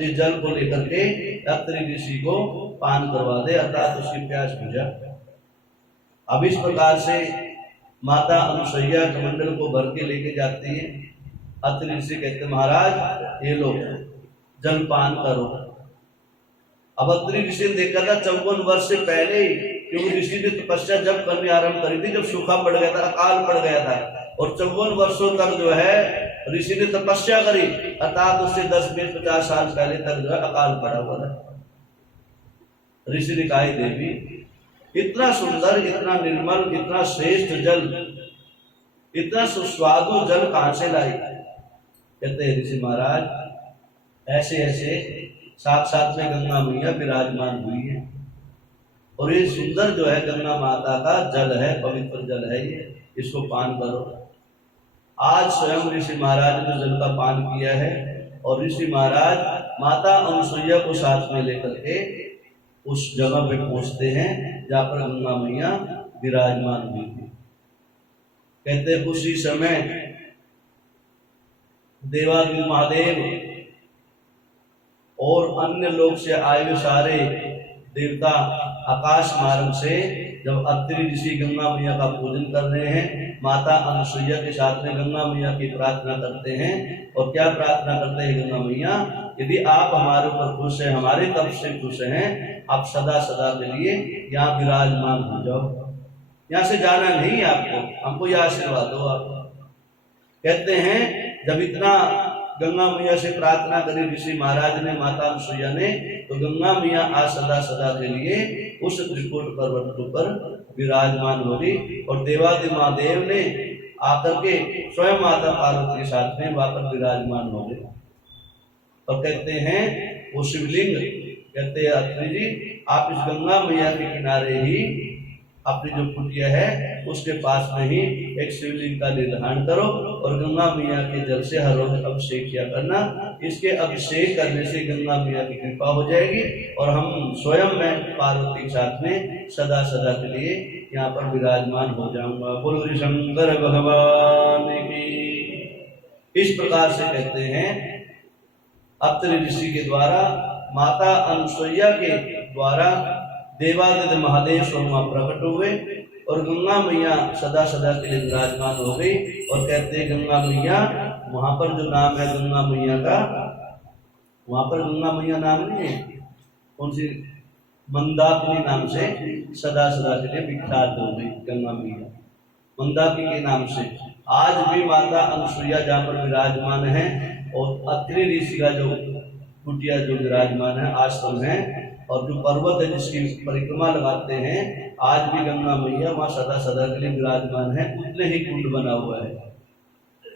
इस जल को लेकर के अत्रि ऋषि को पान करवा दे, अर्थात उसकी प्यास बुझा। अब इस प्रकार से माता अनुसुईया कमंडल को भर के लेके जाती है। अत्रि ऋषि कहते महाराज ये लो जल पान करो। अब अत्रि ऋषि ने देखा था 54 वर्ष से पहले ही, क्योंकि ऋषि ने तपस्या जब करनी आरंभ करी थी जब सूखा पड़ गया था, अकाल पड़ गया था, और 54 वर्षों तक जो है ऋषि ने तपस्या करी, अर्थात उससे 10, 20, 50 साल पहले तक जो है अकाल पड़ा हुआ था। ऋषि ने कहा देवी इतना सुंदर, इतना निर्मल, इतना श्रेष्ठ जल, इतना सुस्वादु जल कहां से लाई? कहते ऋषि महाराज ऐसे ऐसे साथ में गंगा मैया विराजमान हुई है, और ये सुंदर जो है गंगा माता का जल है, पवित्र जल है ये, इसको पान करो। आज स्वयं ऋषि महाराज ने जल का पान किया है, और ऋषि महाराज माता अनुसुईया को साथ में लेकर के उस जगह पे पहुंचते हैं जहां पर गंगा मैया विराजमान हुई थी। कहते उसी समय देवादिदेव महादेव और अन्य लोग से आए हुए सारे देवता आकाश मार्ग से जब अत्रि ऋषि गंगा मैया का पूजन कर रहे हैं, माता अनुसुईया के साथ में गंगा मैया की प्रार्थना करते हैं। और क्या प्रार्थना करते हैं गंगा मैया? यदि आप हमारे ऊपर खुश हैं, हमारे तप से खुश हैं, आप सदा सदा के लिए यहाँ विराजमान हो जाओ, यहाँ से जाना नहीं आपको, हमको यह आशीर्वाद दो आप। कहते हैं जब इतना गंगा मैया से प्रार्थना करी ऋषि महाराज ने, माता अनुसुईया ने, तो गंगा मैया आज सदा सदा के लिए उस त्रिकूट पर्वत पर विराजमान हो गई, और देवादिदेव महादेव ने आकर के स्वयं माता पार्वती के साथ में वहां पर विराजमान हो गए। और कहते हैं वो शिवलिंग, कहते हैं अत्रि जी आप इस गंगा मैया के किनारे ही अपनी जो कुटिया है उसके पास में ही एक शिवलिंग का निर्धारण करो और गंगा मैया के जल से हर रोज अभिषेक किया करना। इसके अभिषेक करने से गंगा मैया की कृपा हो जाएगी और हम स्वयं मैं पार्वती के साथ में सदा सदा के लिए यहाँ पर विराजमान हो जाऊंगा। बोलो श्री शंकर भगवान की। इस प्रकार से कहते हैं अत्रि ऋषि के द्वारा माता अनुसुईया के द्वारा देवादित्य महादेव स्वयं प्रकट हुए और गंगा मैया सदा सदा के लिए विराजमान हो गई। और कहते हैं गंगा मैया, वहां पर जो नाम है गंगा मैया का, वहां पर गंगा मैया नाम नहीं है, कौन सी, मंदाकिनी नाम से सदा सदा के लिए विख्यात हो गई गंगा मैया, मंदाकिनी के नाम से। आज भी माता अनुसुईया जहाँ पर विराजमान है और अत्रि ऋषि का जो कुटिया जो विराजमान है, आश्रम है, और जो पर्वत है जिसकी परिक्रमा लगाते हैं, आज भी गंगा मैया वहाँ सदा सदा के लिए विराजमान है। उतने ही कुंड बना हुआ है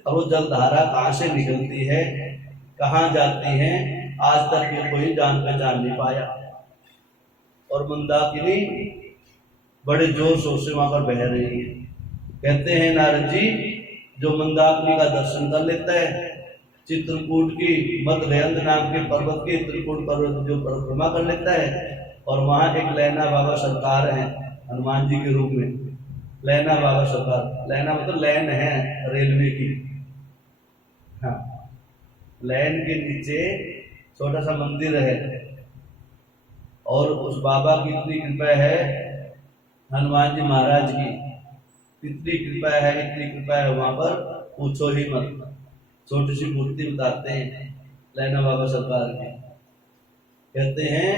और वो जल धारा कहाँ से निकलती है, कहाँ जाती है, आज तक ये कोई जान पहचान नहीं पाया। और मंदाकिनी बड़े जोर शोर से वहां पर बह रही है। कहते हैं नारद जी, जो मंदाकिनी का दर्शन कर लेता है, चित्रकूट की मदगयंत नाम के पर्वत के चित्रकूट पर्वत जो परिक्रमा कर लेता है, और वहां एक लैना बाबा सरकार है हनुमान जी के रूप में, लैना बाबा सरकार, लैना मतलब लैन है रेलवे की, हाँ, लैन के नीचे छोटा सा मंदिर है और उस बाबा की इतनी कृपा है, हनुमान जी महाराज की इतनी कृपा है, इतनी कृपा है वहां पर पूछो ही मत। छोटी सी मूर्ति बताते हैं लैना बाबा सरकार की। कहते हैं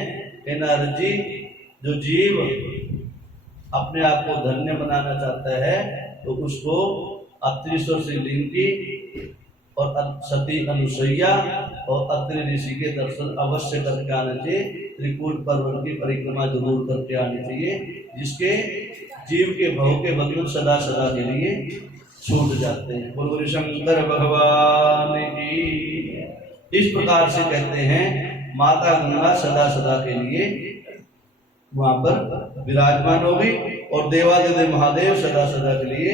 हे नारद जी, जो जीव अपने आप को धन्य बनाना चाहता है तो उसको अत्रिश्वर शिवलिंग की और सती अनुसुईया और अत्रि ऋषि के दर्शन अवश्य करके आना चाहिए। त्रिकूट पर्वत की परिक्रमा जरूर करके आनी चाहिए, जिसके जीव के भव के बंधन सदा सदा के लिए छूट जाते हैं। बोलो शंकर भगवान की। इस प्रकार से कहते हैं माता गंगा सदा सदा के लिए वहां पर विराजमान हो गई और देवादिदेव महादेव सदा सदा के लिए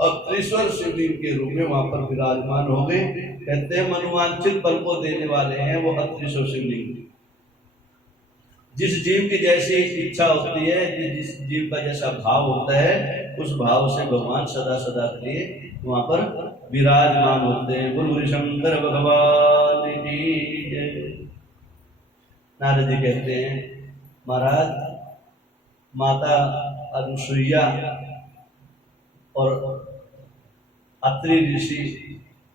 अत्रिश्वर शिवलिंग के रूप में वहां पर विराजमान हो गए। कहते हैं मनोवांछित फल को देने वाले हैं वो अत्रिश्वर शिवलिंग। जिस जीव की जैसी इच्छा होती है, जिस जीव का जैसा भाव होता है, उस भाव से भगवान सदा सदा के लिए वहां पर विराजमान होते हैं। बोलो शंकर भगवान की जय। नारद जी कहते हैं महाराज, माता अनुसुईया और अत्रि ऋषि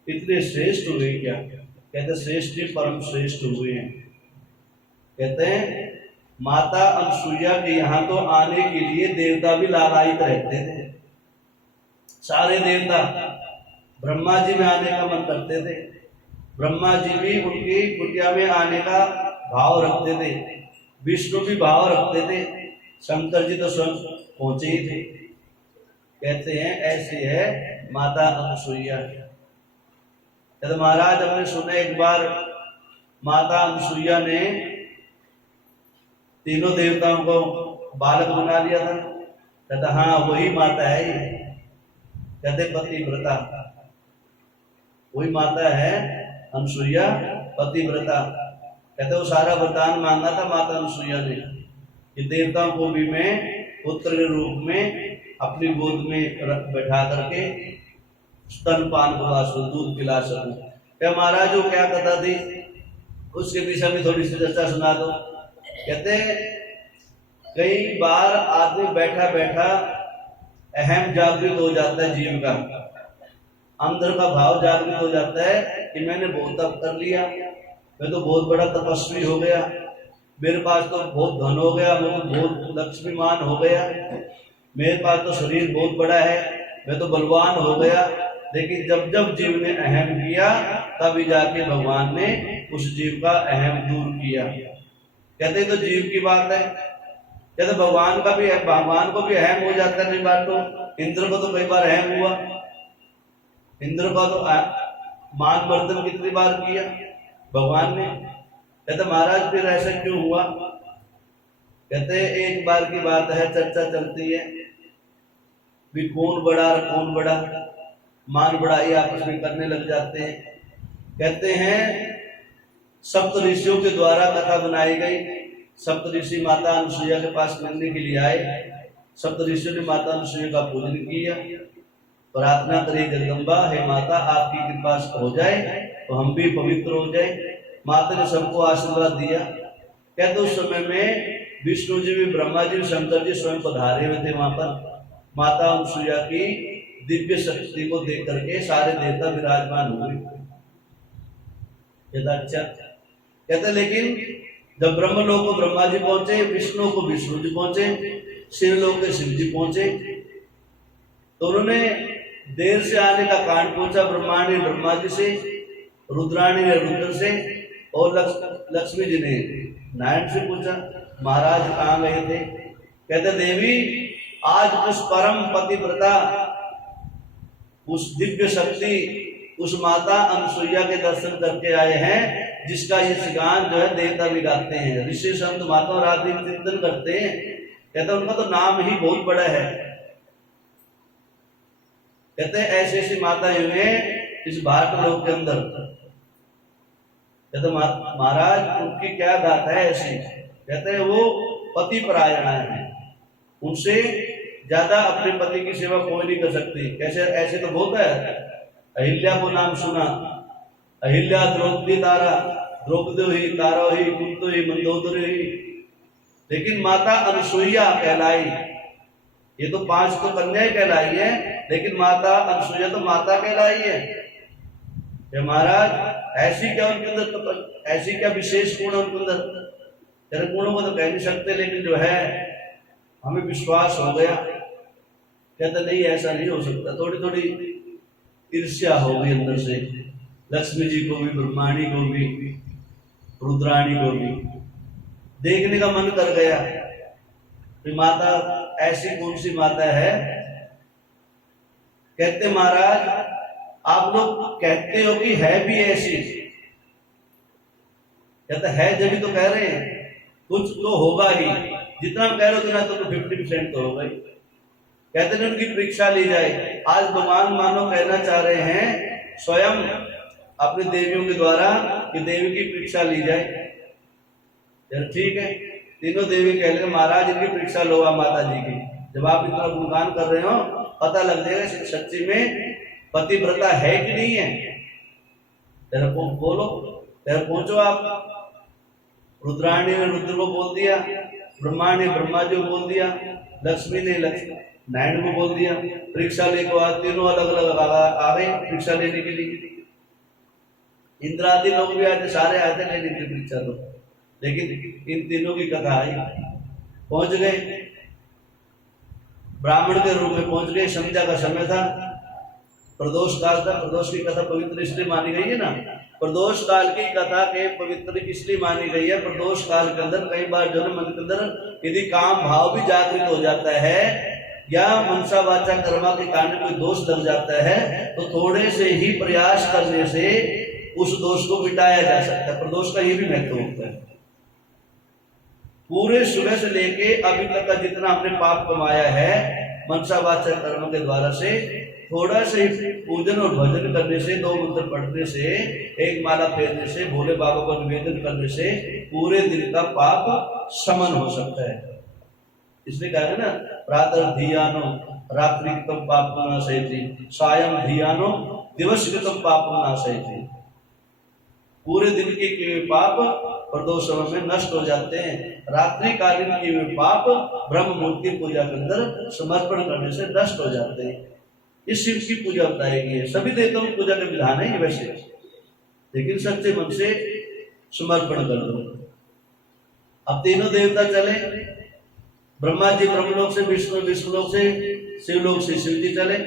इतने श्रेष्ठ हुए क्या? कहते श्रेष्ठ परम श्रेष्ठ हुए हैं। कहते हैं माता अनुसुईया के यहाँ तो आने के लिए देवता भी लालायित रहते थे। सारे देवता ब्रह्मा जी में आने का मन करते थे, ब्रह्मा जी भी उनकी कुटिया में आने का भाव रखते थे, विष्णु भी भाव रखते थे, शंकर जी तो स्वयं पहुंचे ही थे। कहते हैं ऐसी है माता अनुसुईया। कहते महाराज हमने सुना एक बार माता अनुसुईया ने तीनों देवताओं को बालक बना लिया था। कहता हाँ वही माता है ये। कहते पतिव्रता, वही माता है अनुसुईया पतिव्रता। कहते वो सारा वरदान मांगा था माता अनुसुईया ने कि देवताओं को भी मैं पुत्र के रूप में अपनी गोद में रख बैठा करके स्तनपान करवा सकूं, दूध पिला सकूं। क्या महाराज वो क्या कहता थी उसके विषय में थोड़ी सी चर्चा सुना दो। कहते कई बार आदमी बैठा बैठा अहम जागृत हो जाता है, जीव का अंदर का भाव जागृत हो जाता है कि मैंने बहुत तप कर लिया, मैं तो बहुत बड़ा तपस्वी हो गया, मेरे पास तो बहुत धन हो गया, मैं तो बहुत लक्ष्मीमान हो गया, मेरे पास तो शरीर बहुत बड़ा है, मैं तो बलवान हो गया। लेकिन जब जब जीव ने अहम किया तभी जाके भगवान ने उस जीव का अहम दूर किया। कहते तो जीव की बात है, कहते भगवान का भी, भगवान को भी अहम हो जाता है कई बार। तो इंद्र को तो कई बार अहम हुआ, इंद्र का तो मान वर्धन कितनी बार किया भगवान ने। कहते महाराज फिर ऐसा क्यों हुआ? कहते एक बार की बात है, चर्चा चलती है भी कौन बड़ा और कौन बड़ा, मान बढ़ाई आपस में करने लग जाते हैं। कहते हैं सप्त ऋषियों के द्वारा कथा बनाई गई। सप्त ऋषि माता अनुसुईया के पास मिलने के लिए आए। सप्त ऋषियों ने माता अनुसुईया का पूजन किया, प्रार्थना करी, जगदम्बा हे माता आपकी कृपा हो जाए तो हम भी पवित्र हो जाए। माता ने सबको आशीर्वाद दिया। कहते उस समय में विष्णु जी भी, ब्रह्मा जी भी, शंकर जी स्वयं पधारे हुए थे वहां पर। माता अनुसुईया की दिव्य शक्ति को देख करके सारे देवता विराजमान हुए। अच्छा, कहते लेकिन जब ब्रह्मलोक को ब्रह्मा जी पहुंचे, विष्णु को विष्णु जी पहुंचे, शिवलोक के शिव जी पहुंचे, तो उन्होंने देर से आने का कारण पूछा। ब्रह्माणी ब्रह्मा जी से, रुद्राणी ने रुद्र से, और लक्ष्मी जी ने नारायण से पूछा महाराज कहाँ गए थे। कहते देवी आज उस परम पतिव्रता, उस दिव्य शक्ति, उस माता अनुसुईया के दर्शन करके आए हैं, जिसका ये गान जो है देवता भी गाते हैं, ऋषि संत माता और आदि चिंतन करते हैं। कहते उनका तो नाम ही बहुत बड़ा है। कहते ऐसी ऐसी माता हुए इस भारत लोक के अंदर। कहते महाराज उनकी क्या गाथा है ऐसी। कहते हैं वो पति परायण है, उनसे ज्यादा अपने पति की सेवा कोई नहीं कर सकती। कैसे? ऐसे तो बहुत है। अहिल्या को नाम सुना, अहिल्या द्रौपदी तारा, द्रौपदी हुई, तारा हुई, कुंती हुई, मंदोदरी हुई, लेकिन माता अनुसुईया कहलाई। ये तो 5 तो कन्याएं कहलाई है, लेकिन माता अनुसुईया तो माता कहलाई है। महाराज ऐसी क्या उनके अंदर, ऐसी क्या विशेष गुण उनके अंदर? तेरे गुणों को तो कह नहीं सकते, लेकिन जो है हमें विश्वास हो गया। कहते नहीं ऐसा नहीं हो सकता। थोड़ी थोड़ी ईर्ष्या हो गई अंदर से, लक्ष्मी जी को भी, ब्रह्माणी को भी, रुद्राणी को भी। देखने का मन कर गया कि माता ऐसी कौन सी माता है। कहते महाराज आप लोग कहते हो कि है भी ऐसी। कहते है जब भी तो कह रहे हैं, कुछ तो होगा ही। जितना कह रहे हो उतना तो 50% तो होगा ही। कहते हैं उनकी परीक्षा ली जाए। आज भगवान मानो कहना चाह रहे हैं स्वयं अपनी देवियों के द्वारा कि देवी की परीक्षा ली जाए। ठीक है, तीनों देवी कह रहे महाराज इनकी परीक्षा लो माता जी की। जब आप इतना गुणगान कर रहे हो पता लग जाएगा सच्ची में पतिव्रता है कि नहीं है। तेरा बोलो, तेरा पहुंचो आप। रुद्राणी ने रुद्र को बोल दिया, ब्रह्मा ने ब्रह्मा जी को बोल दिया, लक्ष्मी ने नारायण को बोल दिया। परीक्षा लेकर आज तीनों अलग अलग आ गए परीक्षा लेने के लिए। इंद्र आदि लोग भी आते, सारे आते लेने के लिए परीक्षा तो, लेकिन इन तीनों की कथा आई। पहुंच गए, ब्राह्मण के रूप में पहुंच गए। संध्या का समय था, प्रदोष काल था। प्रदोष की कथा पवित्र इसलिए मानी गई है ना। प्रदोष काल की कथा के पवित्र इसलिए मानी गई है। प्रदोष काल के अंदर कई बार जो मन के अंदर यदि काम भाव भी जागृत हो जाता है या मनसा वाचा कर्मा के कारण कोई दोष लग जाता है, तो थोड़े से ही प्रयास करने से उस दोष को मिटाया जा सकता है। प्रदोष का ये भी महत्व होता है। पूरे सुबह से लेके अभी तक का जितना हमने पाप कमाया है मनसा वाचा कर्म के द्वारा से, थोड़ा से पूजन और भजन करने से, 2 मंत्र पढ़ने से, 1 माला फेरने से, भोले बाबा को निवेदन करने से पूरे दिन का पाप शमन हो सकता है। इसलिए कहा है ना, प्रातः धियानो रात्रि कृतम पाप नाशयति, सायं धियानो दिवस कृतम पाप नाशयति। पूरे दिन के पाप प्रदोष समय में नष्ट हो जाते हैं। रात्रि कालीन किए हुए पाप ब्रह्म मूर्ति पूजा के अंदर समर्पण करने से नष्ट हो जाते हैं। इस शिव की पूजा बताएगी है। सभी देवताओं की पूजा के विधान है ये वैसे, लेकिन सच्चे मन से समर्पण कर दो। अब तीनों देवता चले, ब्रह्मा जी ब्रह्मलोक से, विष्णु विष्णुलोक से, शिवलोक से शिव जी चले।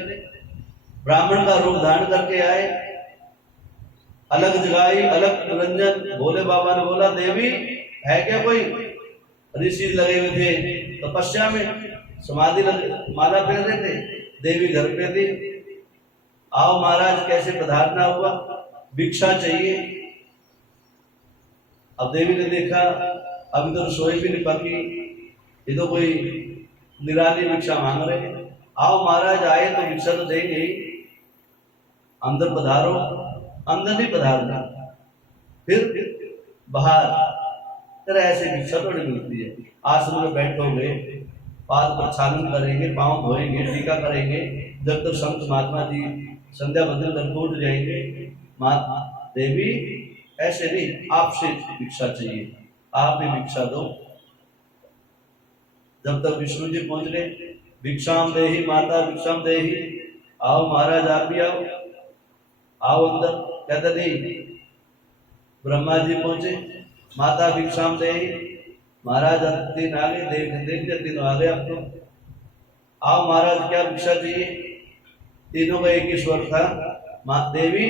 ब्राह्मण का रूप धारण करके आए, अलग जगाई, अलग रंजन। भोले बाबा ने बोला देवी है क्या कोई? ऋषि लगे हुए थे तपस्या में, समाधि माला फेर रहे थे। देवी घर पे थी। आओ महाराज कैसे पधारना हुआ, भिक्षा चाहिए। अब देवी ने देखा अभी तो रसोई भी नहीं पकी, ये तो कोई निराली भिक्षा मांग रहे हैं। आओ महाराज आए तो भिक्षा तो देंगे ही, अंदर पधारो, अंदर नहीं पधारना, फिर बाहर, फिर ऐसे भिक्षा थोड़ी मिलती है। आश्रम में बैठोगे, पाद प्रक्षालन करेंगे, पांव धोएंगे, टीका करेंगे, जब तक संत महात्मा जी संध्या बंदन करके उठ जाएंगे, माता देवी ऐसे नहीं, आपसे भिक्षा चाहिए, आप ही भिक्षा दो। जब तक विष्णु जी पहुंच गए, भिक्षाम देही माता भिक्षाम देही, आओ महाराज आप भी आओ, आओ अंदर। कहते नहीं, ब्रह्मा जी पहुंचे, माता भिक्षाम देही, महाराज तीन आ गए, देख तीनों आ गए। अब तो आओ महाराज क्या भिक्षा चाहिए? तीनों का एक ही स्वर था, माँ देवी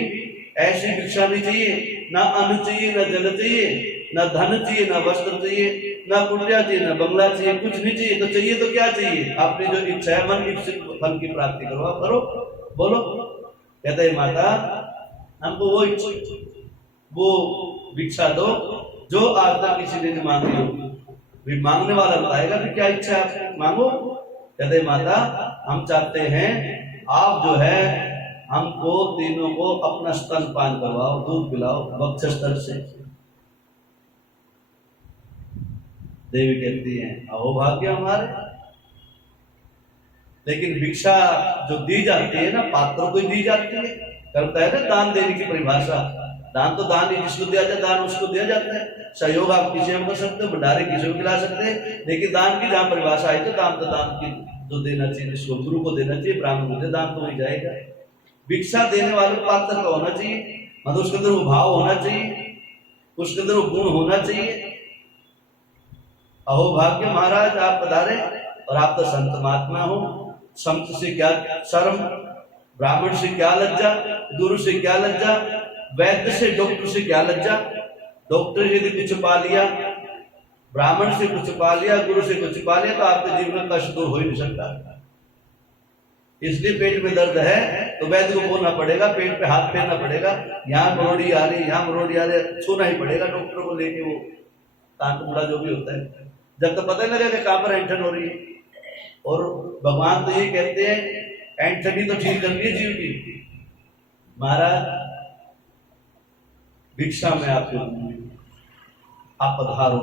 ऐसी भिक्षा नहीं चाहिए, ना अन्न चाहिए, ना जल चाहिए, ना धन चाहिए, ना वस्त्र चाहिए, ना कुटिया चाहिए, ना बंगला चाहिए, कुछ नहीं चाहिए। तो चाहिए तो क्या चाहिए? आपने जो इच्छा है मन इच्छित फल की प्राप्ति करो, आप करो, बोलो। कहते हैं माता हमको वो भिक्षा दो जो आज तक किसी ने नहीं मांगी हो। भी मांगने वाला बताएगा कि क्या इच्छा है, मांगो। कहते माता हम चाहते हैं आप जो है हमको तीनों को अपना स्तनपान करवाओ, दूध पिलाओ वक्षस्थल से। देवी कहती है अहो भाग्य हमारे, लेकिन भिक्षा जो दी जाती है ना पात्रों को दी जाती है। करता है ना दान देने की परिभाषा, दान तो दान ही, जिसको दिया जाए दान उसको दिया जाता है। सहयोग आप किसी में कर सकते हो, भंडारे किसी को खिला सकते हैं, लेकिन दान की जहां परिभाषा आई तो दान की जो देना चाहिए, जिसको गुरु को देना चाहिए, ब्राह्मण को दे, दान तो नहीं जाएगा। भिक्षा देने वाले पात्र का होना चाहिए, मतलब उसके अंदर वो भाव होना चाहिए, उसके अंदर वो गुण होना चाहिए। अहो भाग्य महाराज आप पधारे, और आप तो संत महात्मा हो। संत से क्या शर्म, ब्राह्मण से क्या लज्जा, गुरु से क्या लज्जा, वैद्य से डॉक्टर से क्या लज्जा। डॉक्टर यदि कुछ पा लिया, ब्राह्मण से कुछ पा लिया, गुरु से कुछ पा लिया, तो आपके जीवन में कष्ट दूर हो ही नहीं सकता। इसलिए पेट में दर्द है तो वैद्य को बोलना पड़ेगा, पेट पे हाथ फेरना पड़ेगा, यहाँ मरोड़ी आ रही, यहाँ मरोड़ी आ रही, छूना ही पड़ेगा डॉक्टर को लेके, वो तांत मुड़ा जो भी होता है, जब तक पता ही लगेगा कहाँ पर ऐंठन हो रही है। और भगवान तो ये कहते हैं ऐंठनी तो ठीक करनी है जीव की। महाराज भिक्षा में आपको आप पधारो।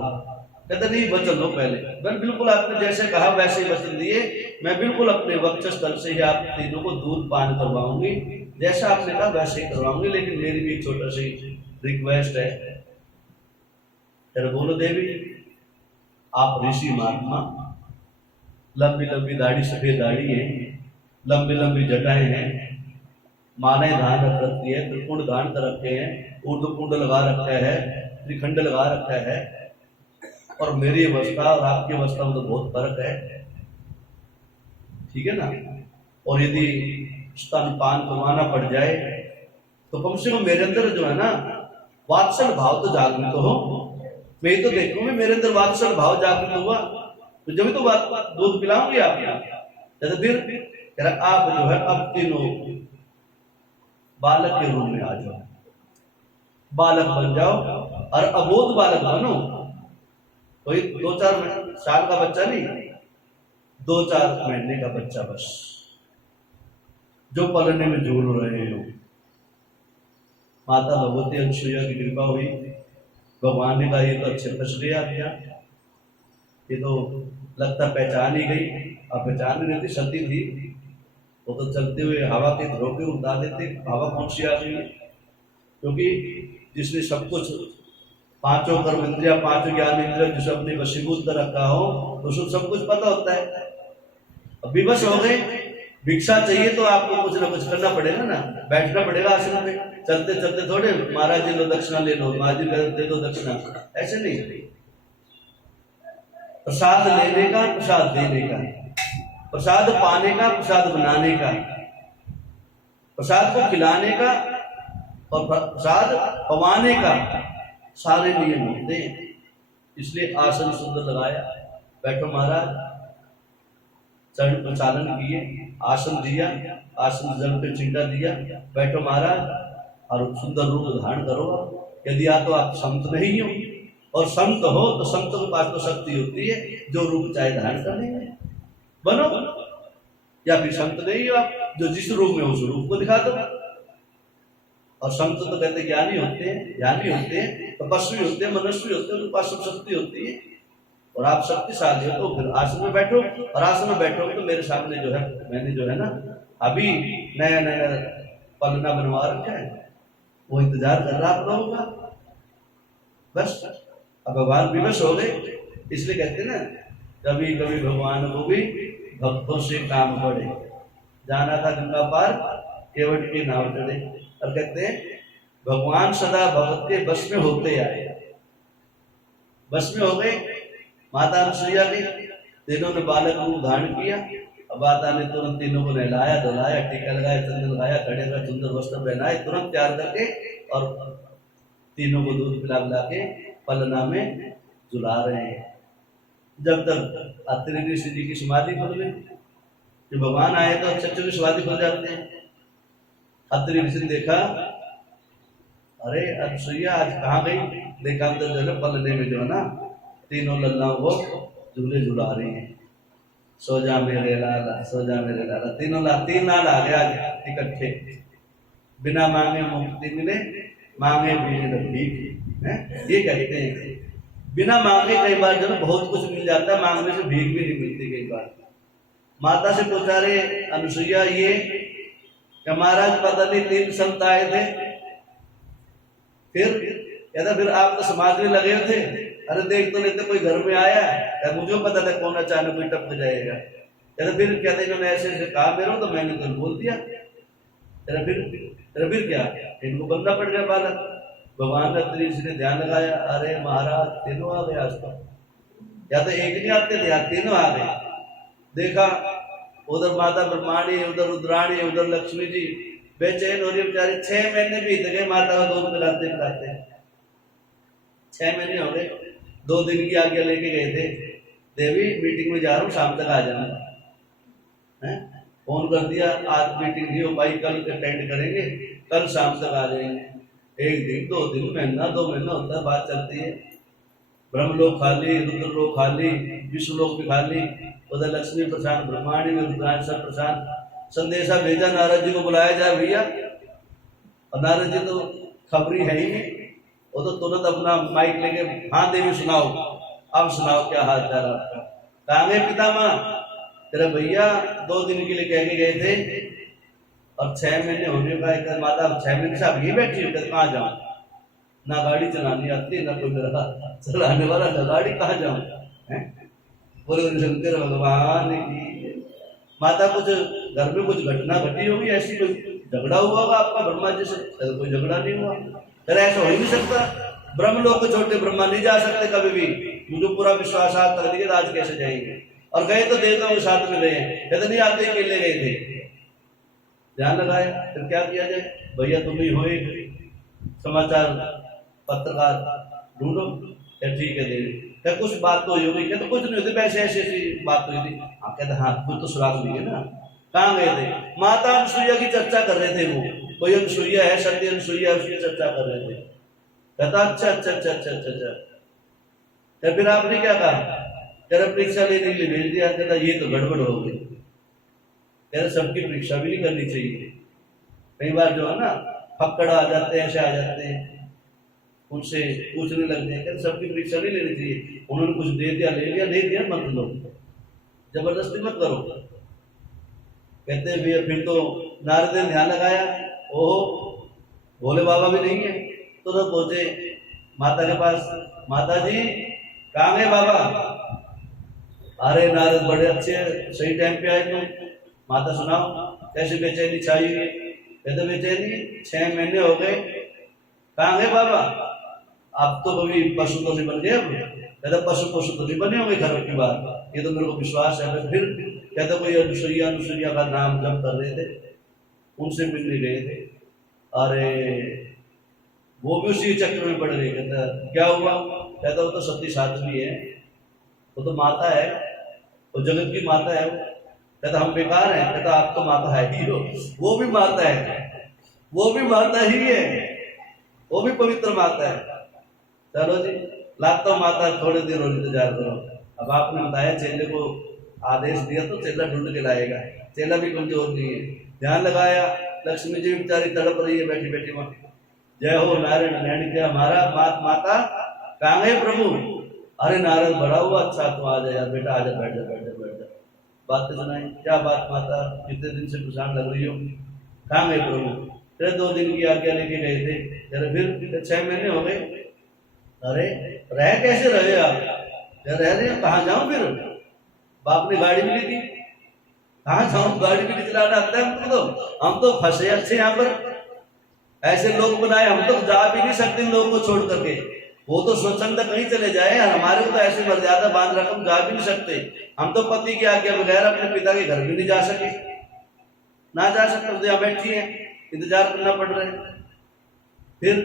कहते नहीं वचन लो पहले। मैं बिल्कुल आपने जैसे कहा वैसे ही वचन दिए, मैं बिल्कुल अपने वक्षस्थल से ही आप तीनों को दूध पान करवाऊंगी, जैसा आपने कहा वैसे ही करवाऊंगी, लेकिन मेरी भी एक छोटा सी रिक्वेस्ट है। तेरे बोलो देवी आप ऋषि महात्मा, लंबी लंबी दाढ़ी, सफेद दाढ़ी है, लंबी लंबी जटाएं हैं, माने धान रख रखी है, त्रिपुंड धान कर रखे हैं, ऊर्ध्वपुंड लगा रखा है, त्रिखंड लगा रखा है, और मेरी अवस्था और आपकी अवस्था में तो बहुत फर्क है, ठीक है ना। और यदि स्तनपान करवाना पड़ जाए तो कम से कम मेरे अंदर जो है ना वात्सल भाव तो जागृत तो हो। मैं तो देखूंगी मेरे अंदर वात्सल भाव जागृत हुआ तो जब तो दूध पिलाऊंगी आपको। फिर आप जो है अब तीनों बालक के रूप में आ जाओ, बालक बन जाओ, और अबोध बालक बनो। कोई 2-4 साल का बच्चा नहीं, 2-4 महीने का बच्चा बस, जो पलने में झूल रहे हो। माता भगवती अनसुईया की कृपा हुई, भगवान ने कहा ये तो अच्छे फंस गया क्या, ये तो लगता पहचान ही गई। अब पहचान नहीं रहती, सती थी वो तो चलते हुए हवा के धरोके उतार देते, हवा कौन सी आ गई। क्योंकि जिसने सब कुछ पांचों कर्म इंद्रिया, पांचों ज्ञान इंद्रिया जिसे अपने वशीभूत कर रखा हो तो उसको सब कुछ पता होता है। अब विवश हो गए, भिक्षा चाहिए तो आपको कुछ ना कुछ करना पड़ेगा ना, बैठना पड़ेगा आश्रम में। चलते चलते थोड़े महाराज जी लो दक्षिणा ले लो, महाराज जी दे दो दक्षिणा, ऐसे नहीं। प्रसाद लेने का, प्रसाद देने का, प्रसाद पाने का, प्रसाद बनाने का, प्रसाद को खिलाने का और प्रसाद पवाने का, सारे नियम होते हैं। इसलिए आसन सुंदर लगाया, बैठो महाराज, चरण प्रचालन किए, आसन दिया, आसन जल पे चिंटा दिया, बैठो महाराज और सुंदर रूप धारण करो। यदि या तो आप संत नहीं हो, और संत हो तो संत के पास तो शक्ति होती है जो रूप चाहे धारण कर लेंगे, बनो। या फिर संत नहीं हो आप, जो जिस रूप में उस रूप को दिखा दो। और संत तो कहते ज्ञानी होते हैं, ज्ञानी होते हैं, तपस्वी होते हैं, मनुष्य होते हैं, उनके पास सब शक्ति होती है। और आप शक्तिशाली हो तो फिर आसन में बैठो, और आसन में बैठोगे तो मेरे सामने जो है, मैंने जो है ना अभी नया नया पलना बनवा रखा है, वो इंतजार कर रहा आप लोगों का। बस अब भगवान विवश हो गए, इसलिए कहते हैं ना, कभी कभी भगवान को भी भक्तों से काम पड़े। जाना था गंगा पार, केवट की नाव चढ़े। और कहते हैं भगवान सदा भक्त के बस में होते आए। बस में हो गए माता अनुसुईया के, तीनों ने बालक रूप धारण किया। अब माता ने तुरंत तीनों को नहलाया, धुलाया, टीका लगाया, चंदन लगाया, खड़े कर सुंदर वस्त्र पहनाए, तुरंत तैयार करके और तीनों को दूध पिला पिला के पलना में झुला रहे हैं। जब तक अत्रि ऋषि जी की समाधि खुल गई। जब भगवान आए तो अच्छे अच्छे समाधि खुल जाते हैं। अत्रि ऋषि ने देखा, अरे अनुसुईया आज कहाँ गई? देखा अंदर जो है ना पलने में जो है ना तीनों लल्लाओं को झूले झुला रही हैं। सो जा मेरे लाला, सो जा मेरे लाला। तीन लाल आ गया आज इकट्ठे। बिना मांगे मुक्ति मिले, मांगे भीख है, ये कहते हैं। बिना मांगे कई बार जो बहुत कुछ मिल जाता है, मांगने से भीख भी नहीं मिलती कई बार। माता से पूछा रे अनुसुईया, ये क्या महाराज पता नहीं 3 संत आए थे, फिर कहता फिर आप तो समाज में लगे थे। अरे देख तो लेते कोई घर में आया है, मुझे पता था कौन अचानक कोई टपक जाएगा। कहते फिर कहते इन्होंने ऐसे ऐसे कहा मेरे, तो मैंने तो बोल दिया। फिर क्या, इनको बनना पड़ गया बालक। भगवान अत्रि ऋषि ने ध्यान लगाया, अरे महाराज तीनों आ गए आज तो, या तो एक नहीं आते थे, या तीनों आ गए। देखा उधर माता ब्रह्माणी, उधर रुद्राणी, उधर लक्ष्मी जी बेचैन हो रही बेचारी। 6 महीने बीत गए माता का दूध पिलाते पिलाते, 6 महीने हो गए। 2 दिन की आज्ञा लेके गए थे, देवी मीटिंग में जा रहा हूँ, शाम तक आ जाना। फोन कर दिया, आज मीटिंग नहीं हो पाई, कल अटेंड करेंगे, कल शाम तक आ जाएंगे। 1 दिन 2 दिन, महीना 2 महीना होता है, बात चलती है। ब्रह्मलोक खाली, रुद्रलोक खाली, विष्णुलोक भी खाली, उधर लक्ष्मी प्रशांत, ब्रह्मांड में रुद्रांश सब प्रशांत। संदेशा भेजा नारद जी को बुलाया जाए भैया, और नारद जी तो खबरी है ही नहीं, वो तो तुरंत अपना माइक लेके, हाँ देवी सुनाओ, अब सुनाओ क्या हाल चाल आपका। कहाँ गए पितामह? तेरे भैया 2 दिन के लिए कह के गए थे, और 6 महीने होने का। माता 6 महीने से आप ये बैठी हो, कहाँ जाऊं? ना गाड़ी चलानी आती, ना कोई मेरा चलाने वाला, ना गाड़ी, कहाँ जाऊं? बोले शंकर भगवान की। माता कुछ घर में कुछ घटना घटी होगी ऐसी, कोई झगड़ा हुआ होगा आपका ब्रह्मा जी से? कोई झगड़ा नहीं हुआ। फिर ऐसा हो ही नहीं सकता। ब्रह्मलोक को छोटे ब्रह्मा नहीं जा सकते कभी भी। मुझे पूरा विश्वास कर दिया, आज कैसे जाएंगे? और गए तो देवताओं के साथ में गए, कहते नहीं आते अकेले गए थे। ध्यान लगाए, फिर क्या किया जाए? भैया तुम ही हो एक समाचार पत्रकार, ढूंढो। क्या ठीक है देवी, क्या कुछ बात तो हुई होगी? क्या तो कुछ नहीं होती, वैसे ऐसी ऐसी बात हुई थी। हाँ कहते हाँ, कुछ तो सुराग नहीं है ना। कहाँ गए थे? माता अनुसुईया की चर्चा कर रहे थे। वो कोई अनुसुईया है, सत्य अनुसुईया, उसकी चर्चा कर रहे थे। कहता अच्छा अच्छा अच्छा अच्छा अच्छा अच्छा। फिर आपने क्या कहा? तेरा परीक्षा लेने के लिए भेज दिया। कहता ये तो गड़बड़ हो गई। कहते सबकी परीक्षा भी नहीं करनी चाहिए। कई बार जो है ना फक्कड़ आ जाते हैं, ऐसे आ जाते हैं, उनसे पूछने लगते हैं। कहते सबकी परीक्षा नहीं लेनी चाहिए। उन्होंने कुछ दे दिया, ले लिया, नहीं दिया मत लो, जबरदस्ती मत करो। कहते भैया फिर तो नारद ने ध्यान लगाया, ओहो भोले बाबा भी नहीं है। तो पहुंचे माता के पास, माता जी कहाँ गए बाबा? अरे नारद बड़े अच्छे, सही टाइम पे आए तुम। माता सुनाओ कैसे बेचैनी छाई हुई? कहते बेचैनी 6 महीने हो गए। कहाँ गए बाबा? आप तो कभी पशु तो नहीं बन गए? कहते पशु तो नहीं बने होंगे घर की बात, ये तो मेरे को विश्वास है। फिर कहते कोई अनुसुईया का नाम जप कर रहे थे, उनसे मिलने गए थे। अरे वो भी उसी चक्कर में पड़ गए। कहता क्या हुआ? कहता वो तो सती साध्वी है, वो तो माता है, वो जगत की माता है। कहता हम बेकार हैं। कहता आप तो माता है ही हो, वो भी माता है, वो भी माता ही है, वो भी पवित्र माता है। चलो जी लाता माता, थोड़े देर और इंतजार करो। अब आपने बताया चेले को आदेश दिया तो चेला ढूंढ के लाएगा। चेला भी कमजोर नहीं है, ध्यान लगाया, लक्ष्मी जी बेचारी तड़प रही है बैठी बैठी वहां। जय हो नारायण, नैन किया हमारा माता कहाँ गए प्रभु? अरे नारद बड़ा हुआ, अच्छा तो आ जा यार बेटा, आ जा, बैठ जा बैठ जा बैठ जा। बातें सुनाई, क्या बात माता, कितने दिन से परेशान लग रही हो? कहाँ गए प्रभु? तेरे 2 दिन की आज्ञा लेके गए थे, तेरे फिर 6 महीने हो गए। अरे रह कैसे रहे आप? रह रहे हैं, कहाँ जाऊं फिर? बाप ने गाड़ी मिली थी, कहाँ जाऊं? गाड़ी भी नहीं चलाना आता है हमको, तो हम तो फंसे अच्छे यहाँ पर। ऐसे लोग बनाए, हम तो जा भी नहीं सकते लोगों को छोड़ करके। वो तो स्वच्छंद कहीं चले जाए, हमारे को तो ऐसे मर्यादा बांध रखा, हम जा भी नहीं सकते। हम तो पति की आज्ञा बगैर अपने पिता के घर भी नहीं जा सके, ना जा सकते, यहाँ बैठी है, इंतजार करना पड़ रहा है। फिर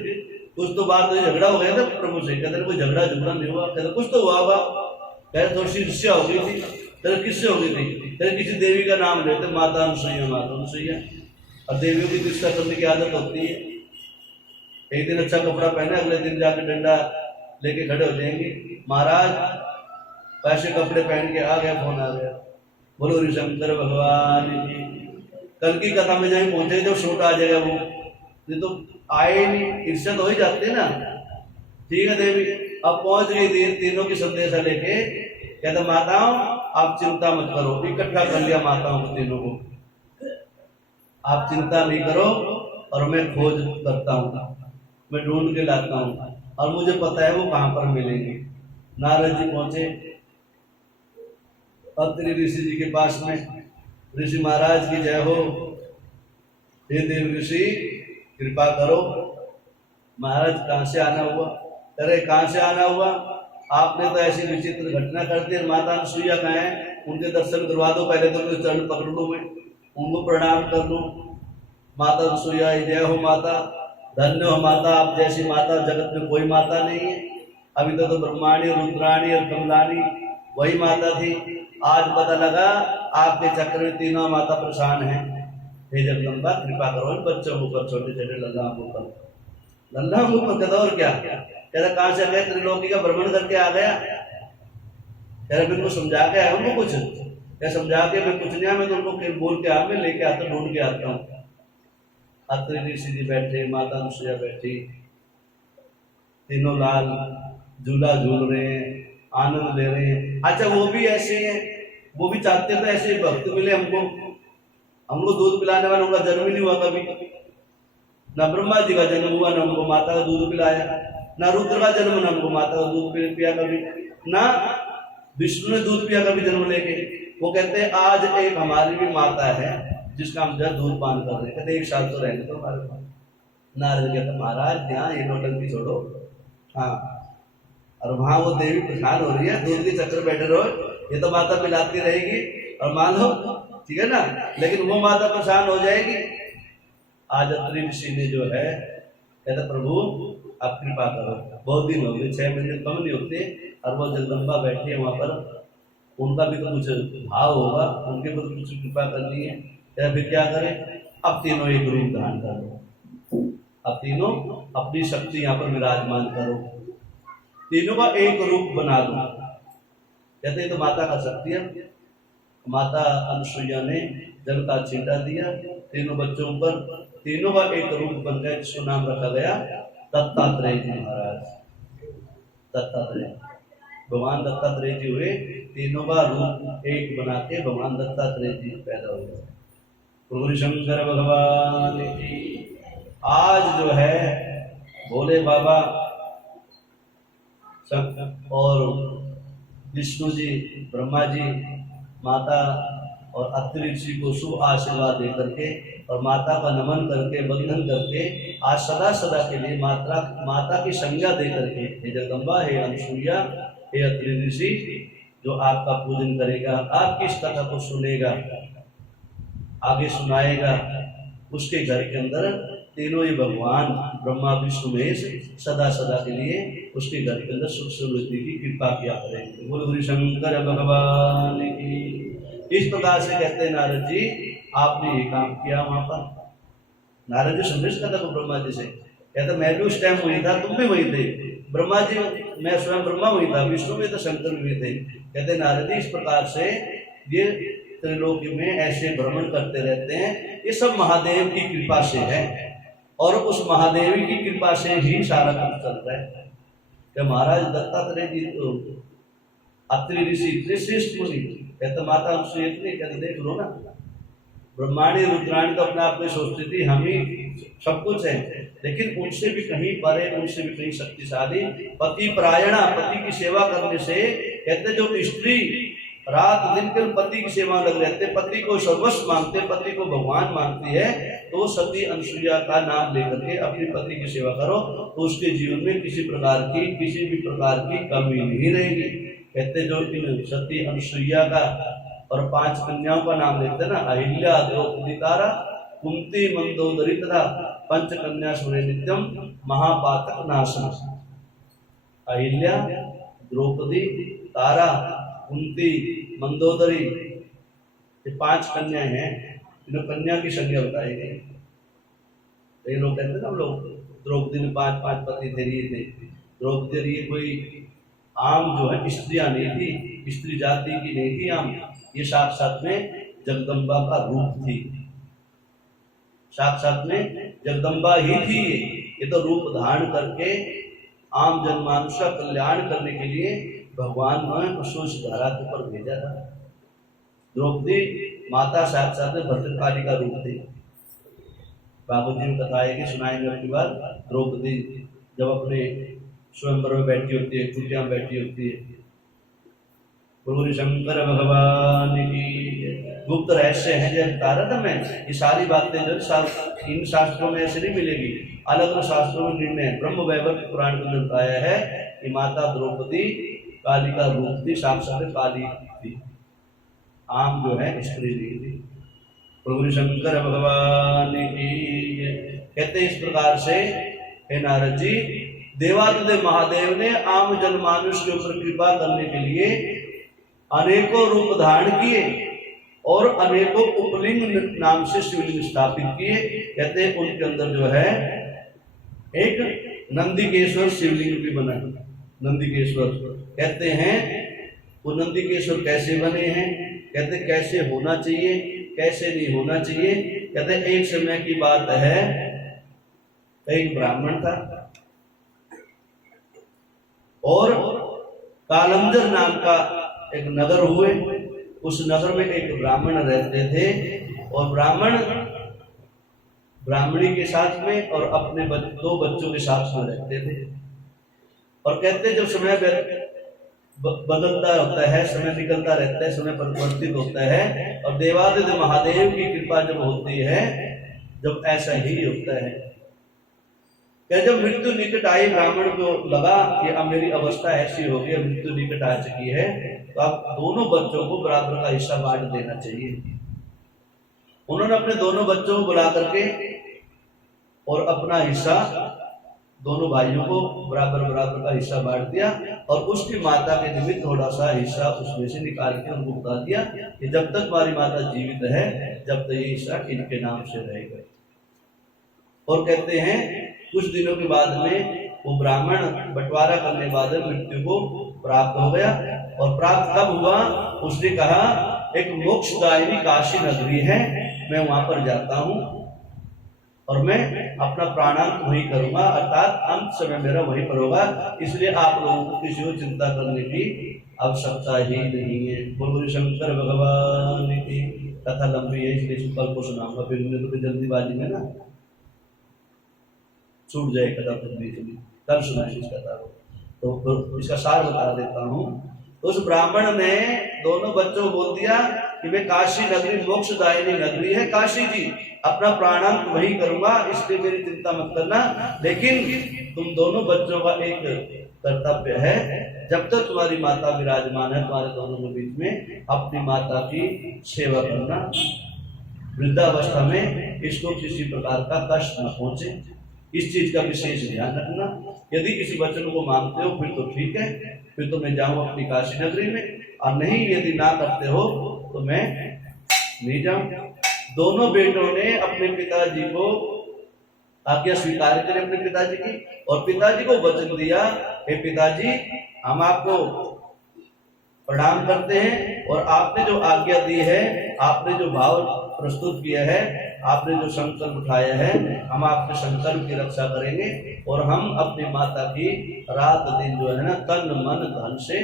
कुछ तो बात हुई, झगड़ा हो गया था प्रभु से। कहते कोई झगड़ा नहीं हुआ। कहते कुछ तो हुआ बाप। कहते थोड़ी सी ईर्ष्या हो गई थी। तेरे किससे हो गई थी? तेरे किसी देवी का नाम लेते, माता अनुसुईया, माता अनुसुईया। और देवियों की दीक्षा करने की आदत होती है। एक दिन अच्छा कपड़ा पहने, अगले दिन जाकर डंडा लेके खड़े हो जाएंगे। महाराज वैसे कपड़े पहन के आ गया, फोन आ गया, बोलो हरिशंकर भगवान जी। कल की कथा में जाए पहुंचे, जब शूट आ जाएगा वो, ये तो आए नहीं, ईर्ष्या तो हो ही जाती ना। ठीक है देवी, अब पहुंच गई थी, तीनों की संदेशा लेके। कहते माताओं आप चिंता मत करो, इकट्ठा कर लिया माताओं को, तीनों को, आप चिंता नहीं करो और मैं खोज करता हूँ, मैं ढूंढ के लाता हूँ, और मुझे पता है वो कहां पर मिलेंगे। नारद जी पहुंचे अत्रि ऋषि जी के पास में। ऋषि महाराज की जय हो, हे देव ऋषि कृपा करो। महाराज कहां से आना हुआ? अरे कहां से आना हुआ? आपने तो ऐसी विचित्र घटना कर दी। माता अनुसुईया कहाँ है? उनके दर्शन करवा दो, पहले तो उनके चरण पकड़ लूं, मैं उनको प्रणाम कर लूं। माता अनुसुईया जय हो माता, धन्य हो माता, आप जैसी माता जगत में कोई माता नहीं है। अभी तो ब्रह्माणी, रुद्राणी और कमलानी वही माता थी। आज पता लगा आपके चक्र में तीनों माता परेशान है। हे जगदम्बा कृपा करो इन बच्चों को पर, छोटे छोटे लल्ला को पर, लल्ला को पर। कहता और क्या? कहता कहां से गए? त्रिलोकी का भ्रमण करके आ गया। कहता फिर को समझा के आया उनको कुछ? क्या समझा के? मैं कुछ नहीं आया, मैं तो उनको बोल के आ, मैं लेके आता, ढूंढ के आता हूँ। अत्रि ऋषि जी बैठे, माता अनुसुईया बैठी, तीनों लाल झूला झूल रहे हैं, आनंद ले रहे हैं। अच्छा वो भी ऐसे हैं, वो भी चाहते थे ऐसे भक्त मिले हमको। हमको दूध पिलाने वालों का जन्म ही नहीं हुआ कभी। न ब्रह्मा जी का जन्म हुआ, न हमको माता का दूध पिलाया, न रुद्र का जन्म, न हमको माता का दूध पिया कभी, न विष्णु ने दूध पिया कभी जन्म लेके। वो कहते हैं आज एक हमारी भी माता है जिसका हम जब दूध पान कर रहे हैं। कहते 1 साल तो रहेंगे तो हमारे पास। नारद कहते महाराज यहाँ ये नौटंकी छोड़ो, हाँ, और वहां वो देवी परेशान हो रही है, दूध के चक्कर बैठे रहो, ये तो माता पिलाती रहेगी और मान लो ठीक है ना, लेकिन वो माता परेशान हो जाएगी। आज अत्रि ऋषि ने जो है कहता प्रभु आप कृपा करो, बहुत दिन हो गए, 6 महीने कम नहीं होते, और वो जगदम्बा बैठी है वहां पर, उनका भी तो कुछ भाव होगा, उनके पर कुछ कृपा करनी है। या फिर क्या करें? अब तीनों एक रूप धारण करो, अब तीनों अपनी शक्ति यहाँ पर विराजमान करो, तीनों का एक रूप बना दो। कहते हैं तो माता का शक्ति है। माता अनुसुईया ने जल का छींटा दिया तीनों बच्चों पर, तीनों का एक रूप बन गया, जिसको नाम रखा गया दत्तात्रेय जी महाराज। दत्तात्रेय भगवान दत्तात्रेय जी हुए, तीनों का रूप एक बना के भगवान दत्तात्रेय जी पैदा हुए। प्रभु शंकर भगवान की। आज जो है भोले बाबा और विष्णु जी, ब्रह्मा जी, माता और अत्रि ऋषि को शुभ आशीर्वाद दे करके और माता का नमन करके बंधन करके आज सदा सदा के लिए माता की संज्ञा दे करके, हे जगदम्बा, हे अनुसुईया, हे अत्रि ऋषि, जो आपका पूजन करेगा, आपकी इस कथा को सुनेगा, आगे सुनाएगा, उसके घर के अंदर तीनों ही भगवान ब्रह्मा विष्णु महेश सदा सदा के लिए उसके घर के अंदर सुख समृद्धि की कृपा किया करेंगे। बोलो हरि शंकर भगवान की। इस प्रकार से कहते हैं नारद जी आपने ये काम किया वहां पर। नारद जी संदेश करता था ब्रह्मा जी से, कहता मैं भी उस टाइम वही था, तुम भी वही थे। ब्रह्मा जी, मैं स्वयं ब्रह्मा वही था, विष्णु भी तो शंकर भी थे। कहते नारद जी इस प्रकार से ये त्रिलोकी में ऐसे भ्रमण करते रहते हैं। ये सब महादेव की कृपा से है और उस महादेव की कृपा से ही सारा काम चल रहा है। कि महाराज दत्तात्रेय जी तो अत्रि ऋषि इतने श्रेष्ठ मुनि, कहते माता उनसे इतने कहते देख लो ना, ब्रह्मांडी रुद्राणी तो अपने आप में सोचती थी हम ही सब कुछ है, लेकिन उनसे भी कहीं परे, उनसे भी कहीं शक्तिशाली पति परायणा, पति की सेवा करने से कहते जो स्त्री रात दिन के पति की सेवा लग रहते, पति को सर्वस्व मानते, पति को भगवान मानती है, तो सती अनुसुईया का नाम लेकर के अपने पति की सेवा करो तो उसके जीवन में किसी भी प्रकार की कमी नहीं रहेगी। कहते जो इन सती अनुसुईया का और 5 कन्याओं का नाम लेते हैं ना, अहिल्या द्रौपदी तारा कुंती मंदोदरी तथा पंच कन्या सुने नित्यम महापातक नाशन। अहिल्या, द्रौपदी, तारा, कुंती, मंदोदरी, ये 5 कन्या हैं। इन कन्या की संख्या बताई गई। कई लोग कहते हैं ना, हम लोग द्रौपदी में 5 पति थे। द्रौपदी ये कोई आम जो है स्त्रियां नहीं थी, स्त्री जाति की नहीं थी आम, ये साक्षात में जगदम्बा का रूप थी, साक्षात में जगदम्बा ही थी। ये तो रूप धारण करके आम जनमानुष का कल्याण करने के लिए भगवान ने उसको इस धारा के ऊपर भेजा था। द्रौपदी माता साक्षात में भद्रकाली का रूप थी। बाबू जी ने बताया कि सुनाएंगे अपनी बार, द्रौपदी जब अपने स्वयंवर में बैठी होती है, कुटिया में बैठी होती है, गुरु शंकर भगवान की गुप्त रहस्य है जो बता रहा था मैं, ये सारी बातें जो इन शास्त्रों में ऐसे नहीं मिलेगी, अलग अलग शास्त्रों में निर्णय है। ब्रह्म वैवर्त पुराण के अंदर बताया है कि माता द्रौपदी काली का रूप थी, साक्षात काली थी, आम जो है स्त्री नहीं थी। प्रभु शंकर भगवान की। कहते इस प्रकार से हे नारद जी, देवादिदेव महादेव ने आम जनमानुष के ऊपर कृपा करने के लिए अनेकों रूप धारण किए और अनेकों उपलिंग नाम से शिवलिंग स्थापित किए। कहते हैं उनके अंदर जो है एक नंदिकेश्वर शिवलिंग भी बना। नंदिकेश्वर कहते हैं वो नंदिकेश्वर कैसे बने हैं, कहते कैसे होना चाहिए, कैसे नहीं होना चाहिए। कहते एक समय की बात है, एक ब्राह्मण था और कालंजर नाम का एक नगर हुए, उस नगर में एक ब्राह्मण रहते थे और ब्राह्मण ब्राह्मणी के साथ में और अपने 2 बच्चों के साथ में रहते थे। और कहते जब समय बदलता होता है, समय निकलता रहता है, समय परिवर्तित होता है और देवादिदेव महादेव की कृपा जब होती है, जब ऐसा ही होता है कि जब मृत्यु निकट आई, ब्राह्मण को लगा कि अब मेरी अवस्था ऐसी हो गई, मृत्यु निकट आ चुकी है, तो अब दोनों बच्चों को बराबर का हिस्सा बांट देना चाहिए। उन्होंने अपने दोनों बच्चों को बुला करके और अपना हिस्सा दोनों भाइयों को बराबर का हिस्सा बांट दिया और उसकी माता के निमित्त थोड़ा सा हिस्सा उसमें से निकाल के उनको बता दिया कि जब तक तुम्हारी माता जीवित है, जब तक ये हिस्सा इनके नाम से रहेगा। और कहते हैं कुछ दिनों के बाद में वो ब्राह्मण बंटवारा करने के बाद मृत्यु को प्राप्त हो गया। और प्राप्त कब हुआ, उसने कहा एक मोक्षदायिनी काशी नगरी है, मैं वहां पर जाता हूं और मैं अपना प्राणांत वहीं करूंगा, अर्थात अंत समय मेरा वहीं पर होगा, इसलिए आप लोगों को किसी को चिंता करने की आवश्यकता ही नहीं है। बोलो शंकर भगवान की। कथा लंबी है इसलिए कल को सुनाऊंगा, फिर तो जल्दीबाजी में ना छूट जाए कथा, कल सुनाए इस कथा को, तो इसका सार बता देता हूँ। तो उस ब्राह्मण ने दोनों बच्चों को बोल दिया कि वे काशी नगरी मोक्षदायिनी नगरी है, काशी जी अपना प्राणांत वही करूंगा, इसलिए मेरी चिंता मत करना, लेकिन तुम दोनों बच्चों का एक कर्तव्य है, जब तक तुम्हारी माता विराजमान है तुम्हारे दोनों के बीच में, अपनी माता की सेवा करना, वृद्धावस्था में इसको किसी प्रकार का कष्ट न पहुंचे, इस चीज का विशेष ध्यान रखना। यदि किसी वचन को मानते हो फिर तो ठीक है, फिर तो मैं जाऊं अपनी काशी नगरी में, और नहीं यदि ना करते हो तो मैं नहीं जाऊं। दोनों बेटों ने अपने पिताजी को आज्ञा स्वीकार करें अपने पिताजी की, और पिताजी को वचन दिया, हे पिताजी हम आपको प्रणाम करते हैं। और आपने जो आज्ञा दी है, आपने जो भाव प्रस्तुत किया है, आपने जो संकल्प उठाया है, हम आपके संकल्प की रक्षा करेंगे और हम अपनी माता की रात दिन जो है ना तन मन धन से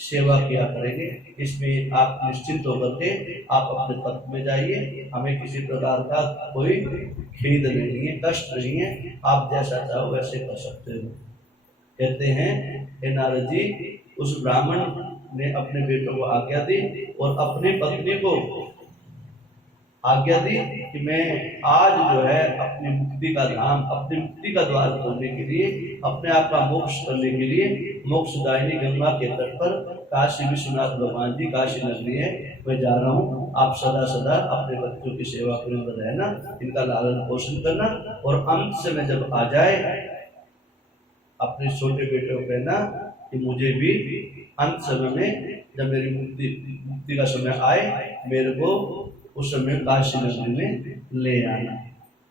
सेवा किया करेंगे। इसमें आप निश्चिंत होकर के आप अपने पथ में जाइए, हमें किसी प्रकार का कोई खेद नहीं है, कष्ट नहीं है, आप जैसा चाहो वैसे कर सकते हो। कहते हैं हे नारद जी, उस ब्राह्मण ने अपने बेटों को आज्ञा दी और अपनी पत्नी को आज्ञा दी कि मैं आज जो है अपनी मुक्ति का धाम, अपनी मुक्ति का द्वार खोलने के लिए, अपने आप का मोक्ष करने के लिए मोक्षदायिनी गंगा के तट पर काशी विश्वनाथ भगवान जी काशी नगरी है, मैं जा रहा हूँ। आप सदा सदा अपने बच्चों की सेवा में रहना, इनका लालन पोषण करना और अंत समय जब आ जाए अपने छोटे बेटे को कहना कि मुझे भी अंत समय में जब मेरी मुक्ति का समय आए, मेरे को उस समय काशी नगरी में ले आना।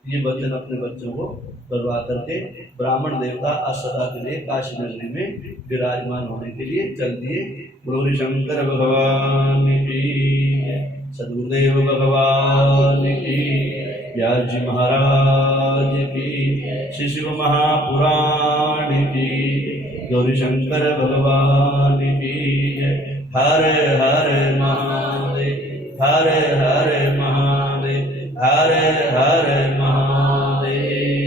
ये वचन अपने बच्चों को बर्बाद करके ब्राह्मण देवता असदा के लिए काशी नगरी में विराजमान होने के लिए चल दिए। गौरी शंकर भगवान की, सदगुरुदेव भगवान की, व्यास जी महाराज की, श्री शिव महापुराण की, गौरी शंकर भगवान की। हर हर महादेव, हर हर महादेव, हर हर महादेव।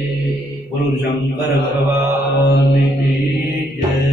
गुरु शंकर भगवान की जय।